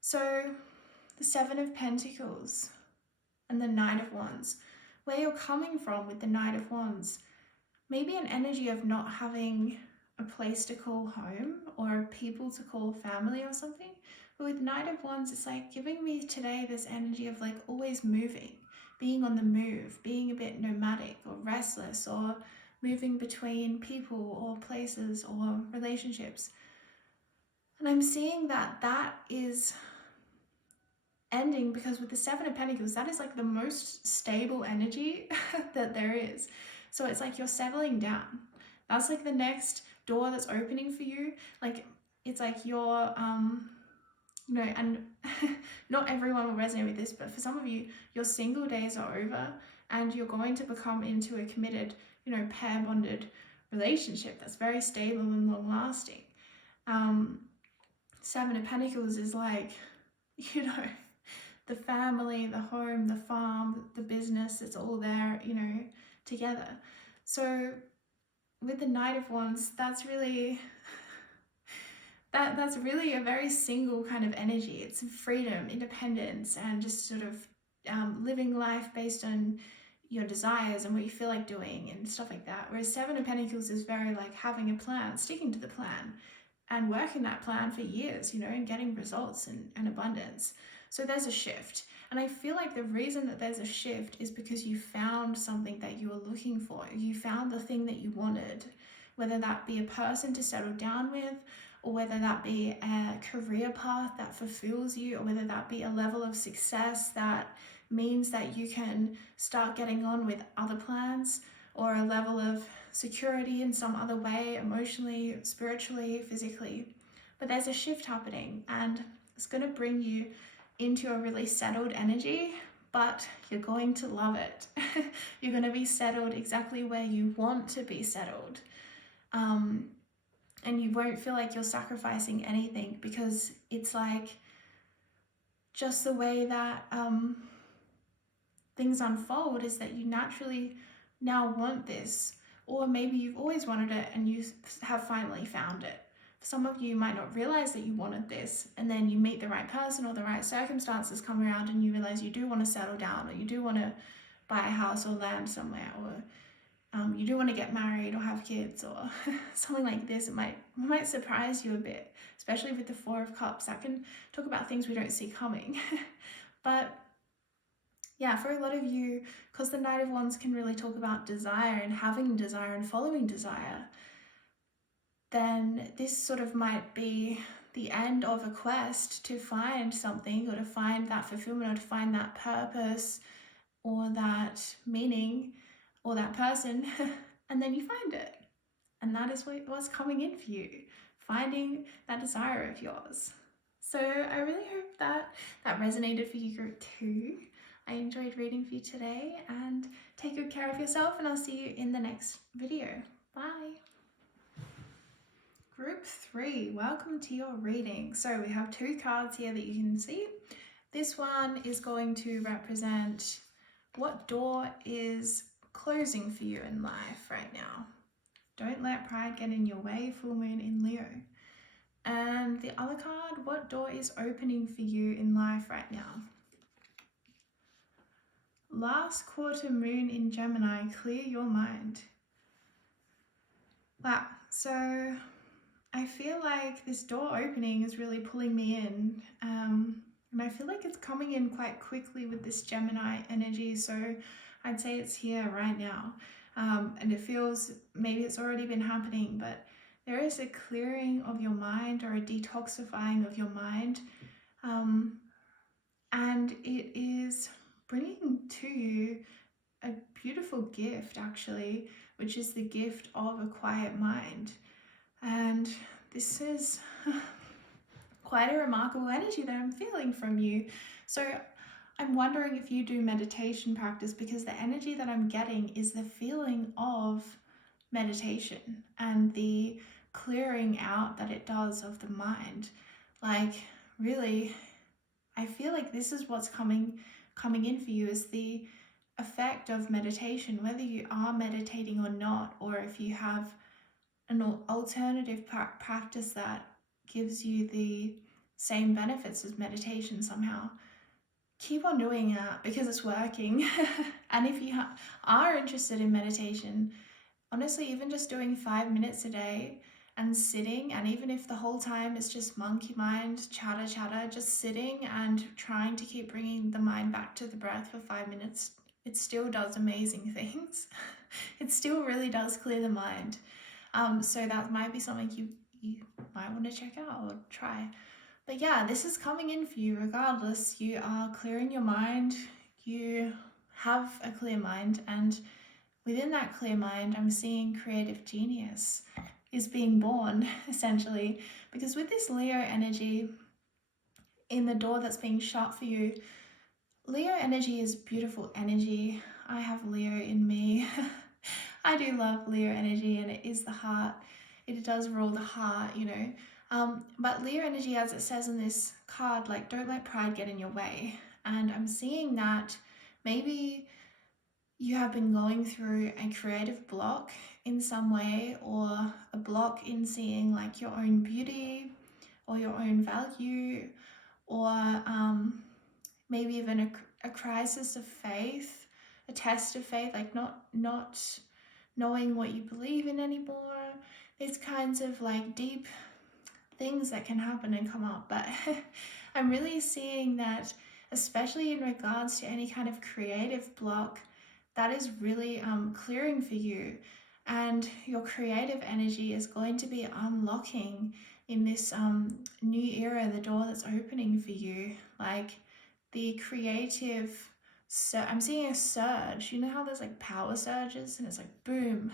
So the Seven of Pentacles and the Knight of Wands, where you're coming from with the Knight of Wands, maybe an energy of not having a place to call home or people to call family or something. But with Knight of Wands, it's like giving me today this energy of like always moving, being on the move, being a bit nomadic or restless, or moving between people or places or relationships. And I'm seeing that is ending because with the Seven of Pentacles, that is like the most stable energy that there is. So it's like you're settling down. That's like the next door that's opening for you. Like it's like you're and not everyone will resonate with this, but for some of you, your single days are over and you're going to become into a committed, pair bonded relationship that's very stable and long lasting. Seven of Pentacles is like, the family, the home, the farm, the business, it's all there, together. So with the Knight of Wands, that's really that's really a very single kind of energy. It's freedom, independence, and just sort of living life based on your desires and what you feel like doing and stuff like that. Whereas Seven of Pentacles is very like having a plan, sticking to the plan, and working that plan for years, and getting results and abundance. So there's a shift. And I feel like the reason that there's a shift is because you found something that you were looking for. You found the thing that you wanted, whether that be a person to settle down with, or whether that be a career path that fulfills you, or whether that be a level of success that means that you can start getting on with other plans, or a level of security in some other way, emotionally, spiritually, physically. But there's a shift happening, and it's going to bring you into a really settled energy, but you're going to love it. You're going to be settled exactly where you want to be settled. And you won't feel like you're sacrificing anything, because it's like just the way that things unfold is that you naturally now want this, or maybe you've always wanted it and you have finally found it. Some of you might not realize that you wanted this, and then you meet the right person or the right circumstances come around and you realize you do want to settle down, or you do want to buy a house or land somewhere, or you do want to get married or have kids or something like this. It might surprise you a bit, especially with the Four of Cups. That can talk about things we don't see coming. But yeah, for a lot of you, because the Knight of Wands can really talk about desire and having desire and following desire, then this sort of might be the end of a quest to find something, or to find that fulfillment, or to find that purpose, or that meaning, or that person, and then you find it. And that is what's coming in for you, finding that desire of yours. So I really hope that resonated for you, group 2. I enjoyed reading for you today, and take good care of yourself, and I'll see you in the next video. Bye. Group 3, welcome to your reading. So we have 2 cards here that you can see. This one is going to represent what door is closing for you in life right now. Don't let pride get in your way, full moon in Leo. And the other card, what door is opening for you in life right now? Last quarter moon in Gemini, clear your mind. Wow, so I feel like this door opening is really pulling me in. And I feel like it's coming in quite quickly with this Gemini energy. So I'd say it's here right now. And it feels, maybe it's already been happening, but there is a clearing of your mind, or a detoxifying of your mind. And it is bringing to you a beautiful gift, actually, which is the gift of a quiet mind. And this is quite a remarkable energy that I'm feeling from you. So I'm wondering if you do meditation practice, because the energy that I'm getting is the feeling of meditation and the clearing out that it does of the mind. Like, really, I feel like this is what's coming in for you, is the effect of meditation, whether you are meditating or not, or if you have an alternative practice that gives you the same benefits as meditation somehow. Keep on doing that, because it's working. And if you are interested in meditation, honestly, even just doing 5 minutes a day and sitting, and even if the whole time is just monkey mind, chatter, just sitting and trying to keep bringing the mind back to the breath for 5 minutes, it still does amazing things. It still really does clear the mind. So that might be something you might want to check out or try. But yeah, this is coming in for you regardless. You are clearing your mind. You have a clear mind, and within that clear mind, I'm seeing creative genius is being born, essentially. Because with this Leo energy in the door that's being shut for you, Leo energy is beautiful energy. I have Leo in me. I do love Leo energy, and it is the heart. It does rule the heart, you know. But Leo energy, as it says in this card, like, don't let pride get in your way. And I'm seeing that maybe you have been going through a creative block in some way, or a block in seeing like your own beauty or your own value, or maybe even a crisis of faith, a test of faith, like not knowing what you believe in anymore. These kinds of like deep things that can happen and come up. But I'm really seeing that, especially in regards to any kind of creative block, that is really clearing for you. And your creative energy is going to be unlocking in this new era, the door that's opening for you. Like the creative, I'm seeing a surge. You know how there's like power surges and it's like boom.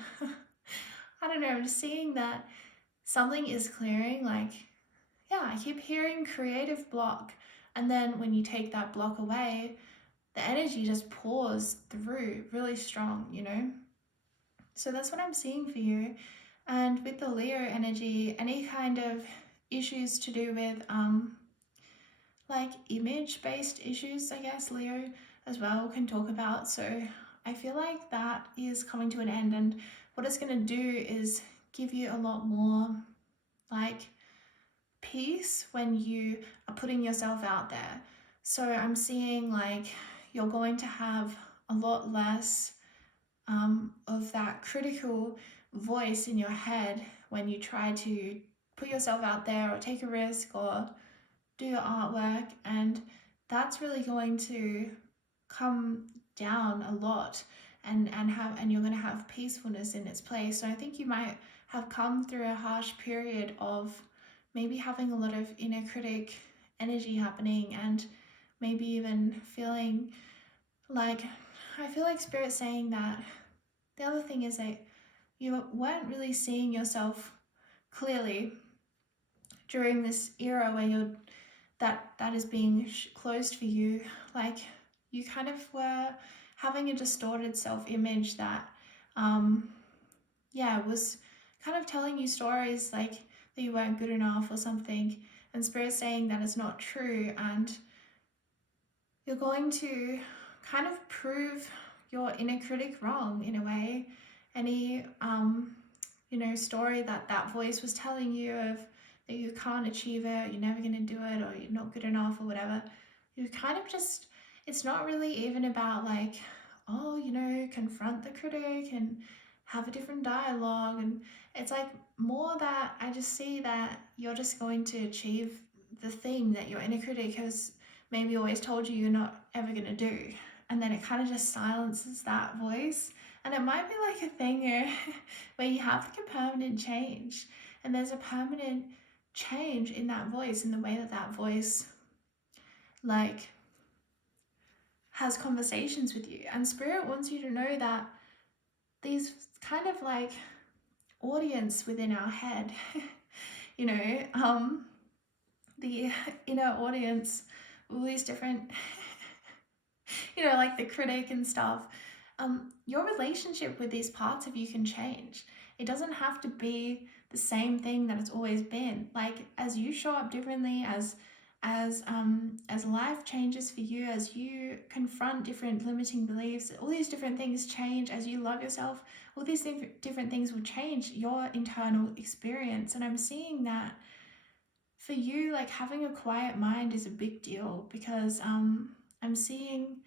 I don't know, I'm just seeing that something is clearing. Like, yeah, I keep hearing creative block. And then when you take that block away, the energy just pours through really strong, you know? So that's what I'm seeing for you. And with the Leo energy, any kind of issues to do with like image-based issues, I guess Leo as well can talk about. So I feel like that is coming to an end, and what it's going to do is give you a lot more like peace when you are putting yourself out there. So I'm seeing like you're going to have a lot less of that critical voice in your head when you try to put yourself out there or take a risk or do your artwork, and that's really going to come down a lot. and you're going to have peacefulness in its place. So I think you might have come through a harsh period of maybe having a lot of inner critic energy happening, and maybe even feeling like, I feel like Spirit saying that the other thing is that you weren't really seeing yourself clearly during this era where that is being closed for you. Like, you kind of were having a distorted self-image that was kind of telling you stories like that you weren't good enough or something, and Spirit saying that is not true, and you're going to kind of prove your inner critic wrong in a way. Any story that voice was telling you of that you can't achieve it, you're never going to do it, or you're not good enough or whatever, you kind of just, it's not really even about like, confront the critic and have a different dialogue. And it's like more that I just see that you're just going to achieve the thing that your inner critic has maybe always told you you're not ever going to do. And then it kind of just silences that voice. And it might be like a thing where you have like a permanent change, and there's a permanent change in that voice, in the way that voice like has conversations with you. And Spirit wants you to know that these kind of like audience within our head, the inner audience, all these different like the critic and stuff, your relationship with these parts of you can change. It doesn't have to be the same thing that it's always been. Like, as you show up differently, as life changes for you, as you confront different limiting beliefs, all these different things change. As you love yourself, all these different things will change your internal experience. And I'm seeing that for you, like, having a quiet mind is a big deal, because I'm seeing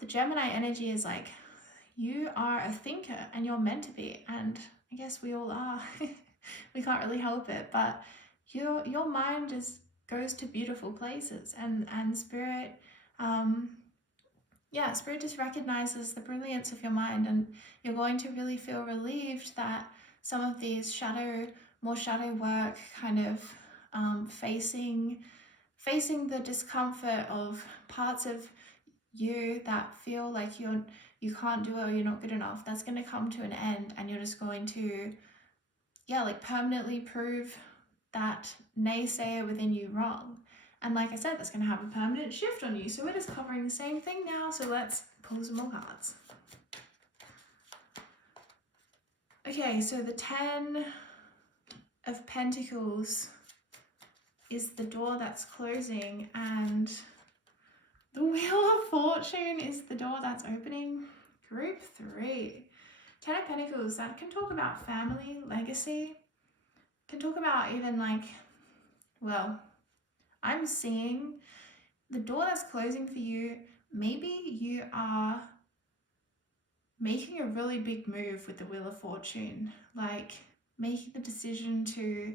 the Gemini energy is like, you are a thinker and you're meant to be, and I guess we all are. We can't really help it, but your mind goes to beautiful places, and Spirit, Spirit just recognizes the brilliance of your mind, and you're going to really feel relieved that some of these more shadow work, kind of facing the discomfort of parts of you that feel like you can't do it, or you're not good enough, that's going to come to an end, and you're just going to permanently prove that naysayer within you wrong. And like I said, that's going to have a permanent shift on you. So we're just covering the same thing now, so let's pull some more cards. Okay, so the 10 of Pentacles is the door that's closing, and the Wheel of Fortune is the door that's opening. Group 3. 10 of Pentacles, that can talk about family, legacy. Can talk about even I'm seeing the door that's closing for you. Maybe you are making a really big move with the Wheel of Fortune, like making the decision to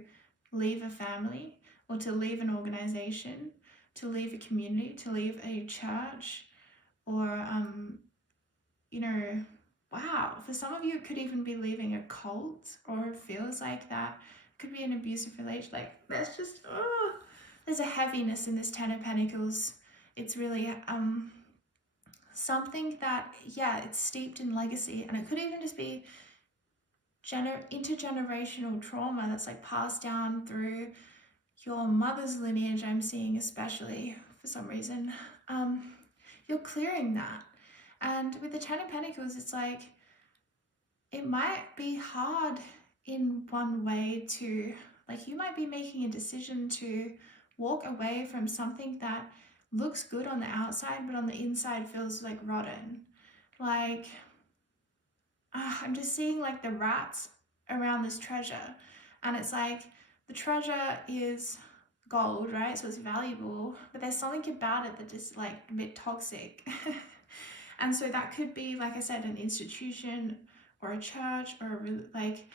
leave a family, or to leave an organization, to leave a community, to leave a church, or wow, for some of you it could even be leaving a cult, or it feels like that. It could be an abusive relationship. Like, there's just there's a heaviness in this 10 of Pentacles. It's really something that, it's steeped in legacy, and it could even just be intergenerational trauma that's like passed down through your mother's lineage. I'm seeing, especially for some reason, you're clearing that. And with the 10 of Pentacles, it's like, it might be hard in one way to, like, you might be making a decision to walk away from something that looks good on the outside, but on the inside feels like rotten. Like, I'm just seeing like the rats around this treasure, and it's like, the treasure is gold, right? So it's valuable, but there's something about it that is like a bit toxic. And so that could be, like I said, an institution, or a church, or like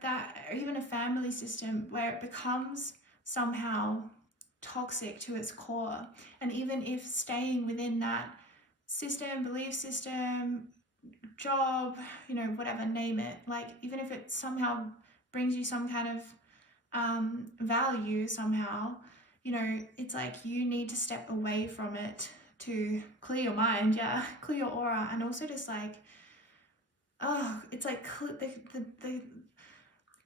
that, or even a family system where it becomes somehow toxic to its core. And even if staying within that system, belief system, job, whatever, name it. Like, even if it somehow brings you some kind of value somehow, it's like you need to step away from it to clear your mind, yeah, clear your aura, and also just like, it's like the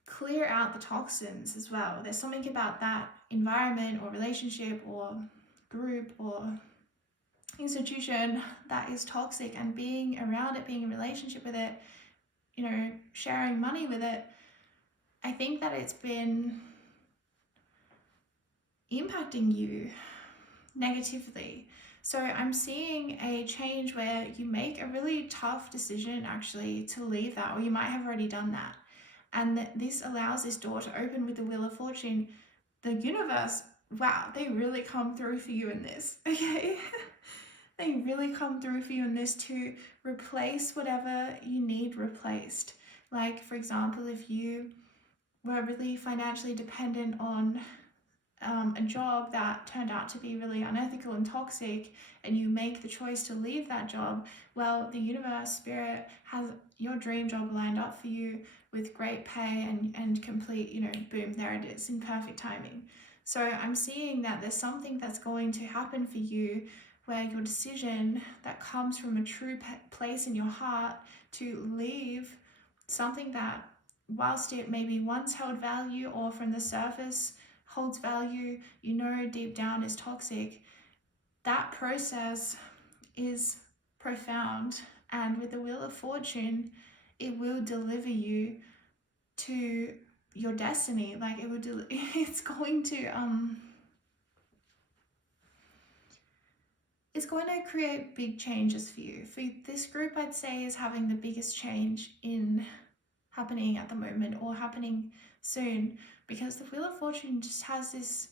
clear out the toxins as well. There's something about that environment or relationship or group or institution that is toxic, and being around it, being in a relationship with it, sharing money with it, I think that it's been impacting you negatively. So I'm seeing a change where you make a really tough decision actually to leave that, or you might have already done that. And this allows this door to open with the Wheel of Fortune. The universe, wow, they really come through for you in this, okay? They really come through for you in this to replace whatever you need replaced. Like, for example, if you were really financially dependent on a job that turned out to be really unethical and toxic, and you make the choice to leave that job, well, the universe, spirit, has your dream job lined up for you with great pay and complete, boom, there it is, in perfect timing. So I'm seeing that there's something that's going to happen for you where your decision that comes from a true place in your heart to leave something that, whilst it maybe once held value or from the surface holds value, deep down is toxic, that process is profound. And with the Wheel of Fortune, it will deliver you to your destiny. Like, it will it's going to create big changes for you. For this group, I'd say, is having the biggest change in happening at the moment or happening soon, because the Wheel of Fortune just has this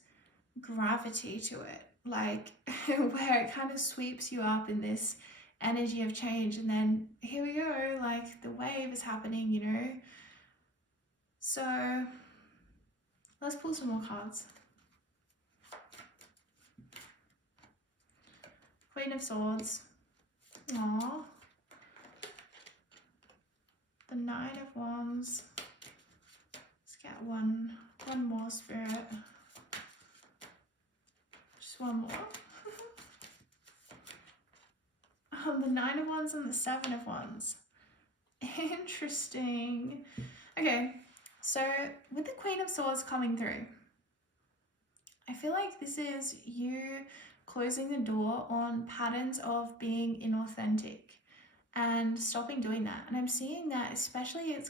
gravity to it, like where it kind of sweeps you up in this energy of change, and then here we go, like the wave is happening. So let's pull some more cards. Queen of Swords. Aww. The Nine of Wands. Let's get one more, Spirit. Just one more. The Nine of Wands and the Seven of Wands. Interesting. Okay, so with the Queen of Swords coming through, I feel like this is you closing the door on patterns of being inauthentic and stopping doing that. And I'm seeing that especially it's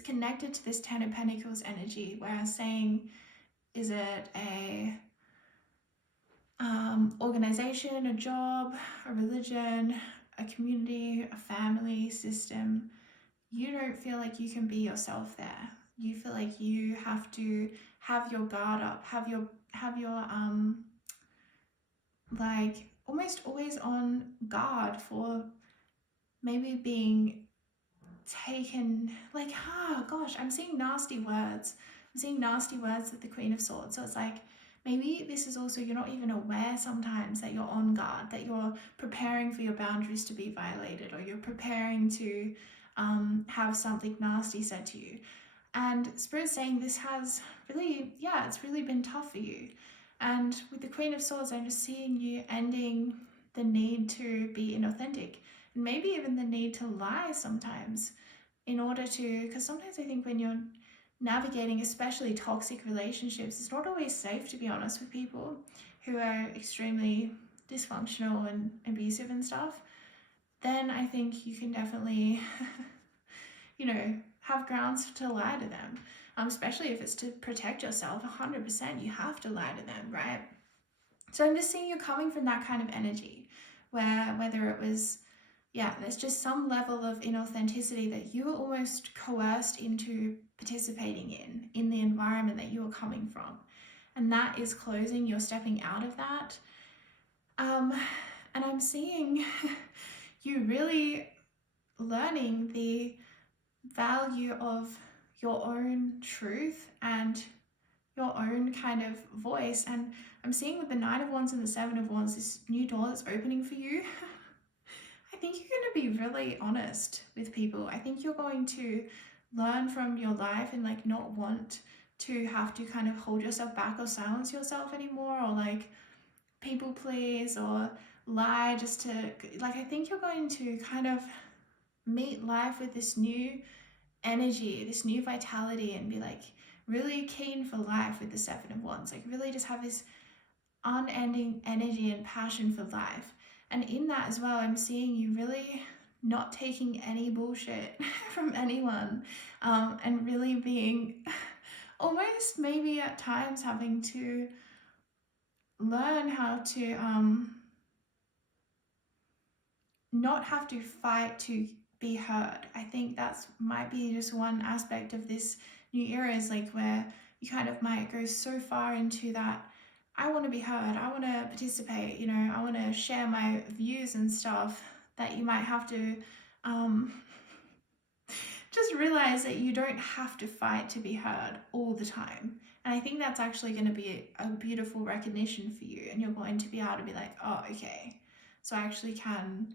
connected to this Ten of Pentacles energy, where I'm saying, is it a organization, a job, a religion, a community, a family system? You don't feel like you can be yourself there. You feel like you have to have your guard up, have your like almost always on guard for maybe being taken, like, gosh, I'm seeing nasty words. I'm seeing nasty words with the Queen of Swords. So it's like, maybe this is also, you're not even aware sometimes that you're on guard, that you're preparing for your boundaries to be violated, or you're preparing to have something nasty said to you. And Spirit's saying this has really, it's really been tough for you. And with the Queen of Swords, I'm just seeing you ending the need to be inauthentic, and maybe even the need to lie sometimes, in order to, because sometimes I think when you're navigating especially toxic relationships, it's not always safe to be honest with people who are extremely dysfunctional and abusive and stuff. Then I think you can definitely have grounds to lie to them, especially if it's to protect yourself. 100% you have to lie to them, right? So I'm just seeing you coming from that kind of energy, where whether it was, there's just some level of inauthenticity that you were almost coerced into participating in the environment that you were coming from. And that is closing, you're stepping out of that. And I'm seeing you really learning the value of your own truth and your own kind of voice. And I'm seeing with the Nine of Wands and the Seven of Wands, this new door that's opening for you. I think you're going to be really honest with people. I think you're going to learn from your life and like not want to have to kind of hold yourself back or silence yourself anymore, or like people please or lie just to, like, I think you're going to kind of meet life with this new energy, this new vitality, and be like really keen for life with the Seven of Wands. Like really just have this unending energy and passion for life. And in that as well, I'm seeing you really not taking any bullshit from anyone, and really being almost maybe at times having to learn how to not have to fight to be heard. I think that's might be just one aspect of this new era, is like where you kind of might go so far into that I want to be heard, I want to participate, you know, I want to share my views and stuff, that you might have to um, just realize that you don't have to fight to be heard all the time. And I think that's actually going to be a beautiful recognition for you, and you're going to be able to be like, oh, okay, so I actually can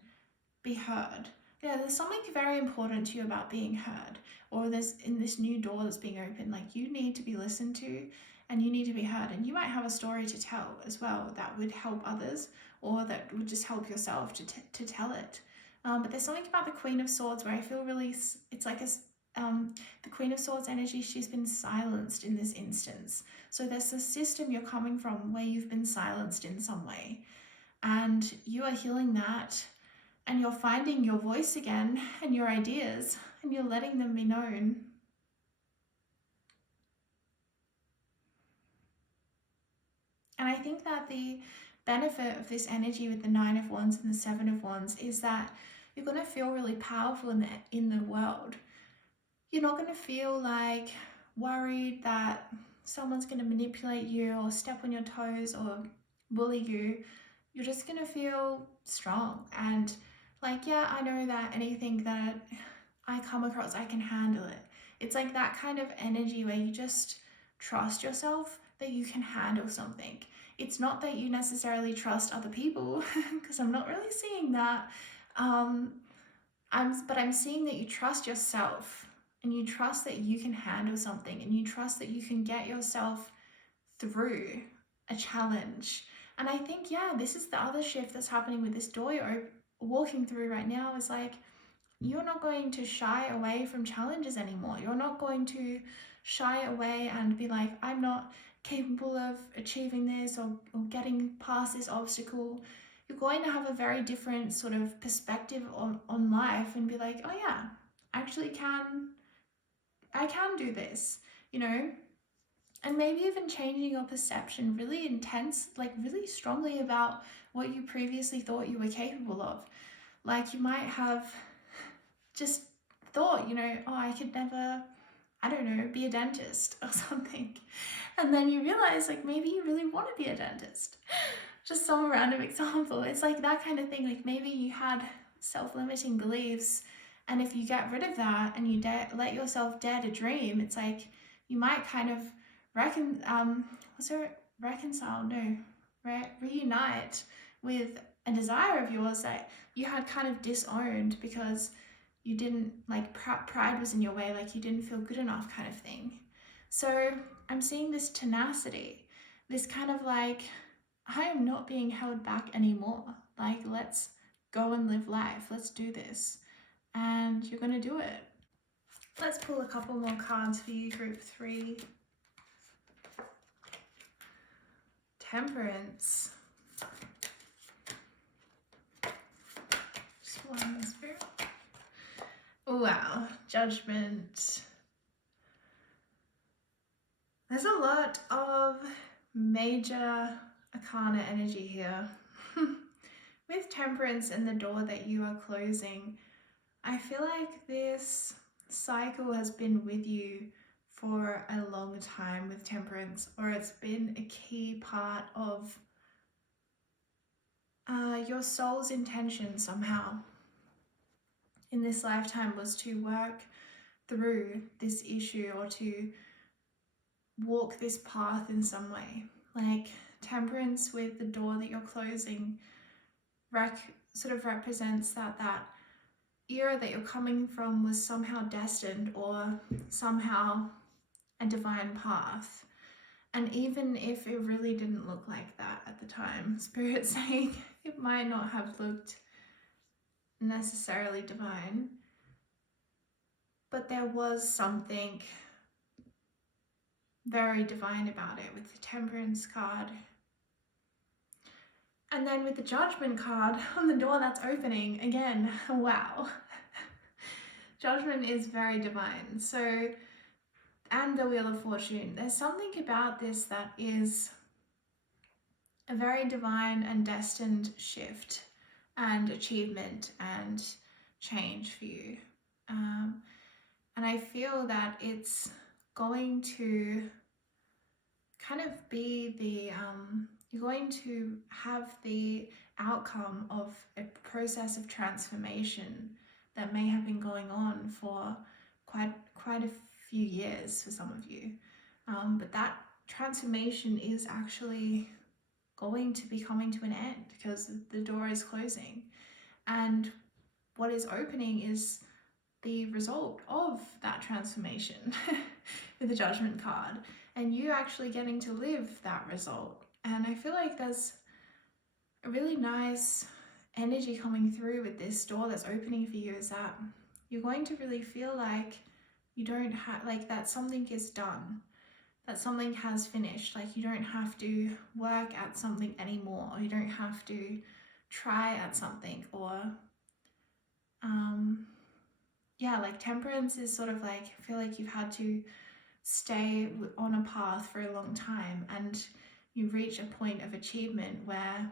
be heard. Yeah, there's something very important to you about being heard, or there's in this new door that's being opened, like you need to be listened to and you need to be heard. And you might have a story to tell as well that would help others, or that would just help yourself to tell it. But there's something about the Queen of Swords where I feel really, it's like the Queen of Swords energy, she's been silenced in this instance. So there's a system you're coming from where you've been silenced in some way, and you are healing that, and you're finding your voice again and your ideas, and you're letting them be known. And I think that the benefit of this energy with the Nine of Wands and the Seven of Wands is that you're going to feel really powerful in the world. You're not going to feel like worried that someone's going to manipulate you or step on your toes or bully you. You're just going to feel strong and like, yeah, I know that anything that I come across, I can handle it. It's like that kind of energy where you just trust yourself that you can handle something. It's not that you necessarily trust other people, because I'm not really seeing that. But I'm seeing that you trust yourself, and you trust that you can handle something, and you trust that you can get yourself through a challenge. And I think, yeah, this is the other shift that's happening with this door you're walking through right now, is like, you're not going to shy away from challenges anymore. You're not going to shy away and be like, I'm not capable of achieving this, or getting past this obstacle. You're going to have a very different sort of perspective on life, and be like, oh yeah, actually I can do this, you know? And maybe even changing your perception really intense, like really strongly about what you previously thought you were capable of. Like you might have just thought, you know, oh, I could never, I don't know, be a dentist or something. And then you realize like maybe you really want to be a dentist. Just some random example. It's like that kind of thing. Like maybe you had self-limiting beliefs, and if you get rid of that and you let yourself dare to dream, it's like you might kind of reunite with a desire of yours that you had kind of disowned because you didn't, like, pride was in your way, like you didn't feel good enough kind of thing. So I'm seeing this tenacity, this kind of like, I am not being held back anymore. Like, let's go and live life. Let's do this. And you're going to do it. Let's pull a couple more cards for you, group 3. Temperance. Just one spirit. Wow. Judgment. There's a lot of major arcana energy here. With Temperance and the door that you are closing, I feel like this cycle has been with you for a long time with Temperance, or it's been a key part of your soul's intention somehow in this lifetime, was to work through this issue or to walk this path in some way. Like Temperance with the door that you're closing sort of represents that era that you're coming from was somehow destined or somehow a divine path. And even if it really didn't look like that at the time, Spirit's saying it might not have looked necessarily divine, but there was something very divine about it with the Temperance card. And then with the Judgment card on the door that's opening, again, wow. Judgment is very divine. So, and the Wheel of Fortune. There's something about this that is a very divine and destined shift and achievement and change for you. And I feel that it's going to kind of be the, you're going to have the outcome of a process of transformation that may have been going on for quite a few years for some of you. But that transformation is actually going to be coming to an end because the door is closing. And what is opening is the result of that transformation with the Judgment card, and you actually getting to live that result. And I feel like there's a really nice energy coming through with this door that's opening for you, is that you're going to really feel like you don't have, like, that something is done, that something has finished. Like, you don't have to work at something anymore, or you don't have to try at something, or yeah, like Temperance is sort of like, I feel like you've had to stay on a path for a long time, and you reach a point of achievement where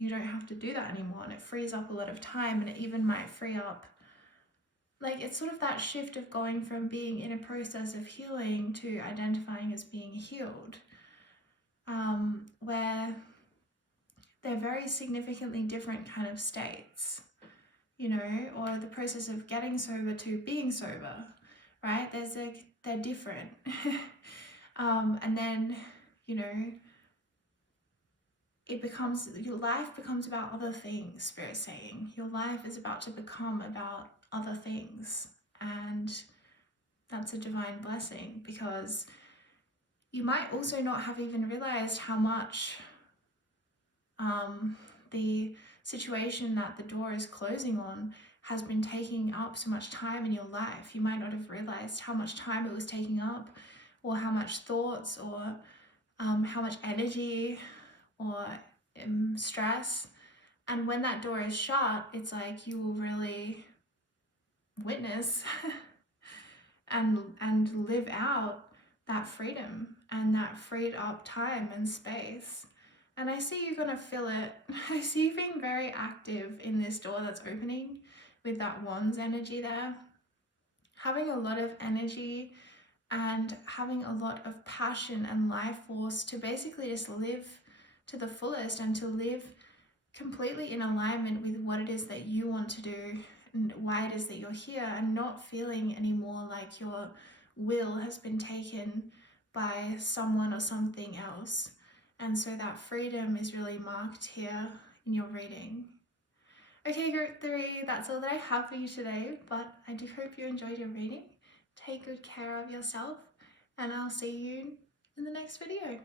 you don't have to do that anymore, and it frees up a lot of time, and it even might free up, like, it's sort of that shift of going from being in a process of healing to identifying as being healed, where they're very significantly different kind of states, you know, or the process of getting sober to being sober, right? They're different. And then, you know, your life becomes about other things, Spirit's saying. Your life is about to become about other things. And that's a divine blessing, because you might also not have even realized how much the situation that the door is closing on has been taking up so much time in your life. You might not have realized how much time it was taking up, or how much thoughts, or how much energy, or stress. And when that door is shut, it's like you will really witness and live out that freedom and that freed up time and space. And I see you're gonna feel it. I see you being very active in this door that's opening with that Wands energy there. Having a lot of energy and having a lot of passion and life force to basically just live to the fullest and to live completely in alignment with what it is that you want to do and why it is that you're here, and not feeling anymore like your will has been taken by someone or something else. And so that freedom is really marked here in your reading. Okay, group 3, that's all that I have for you today, but I do hope you enjoyed your reading. Take good care of yourself, and I'll see you in the next video.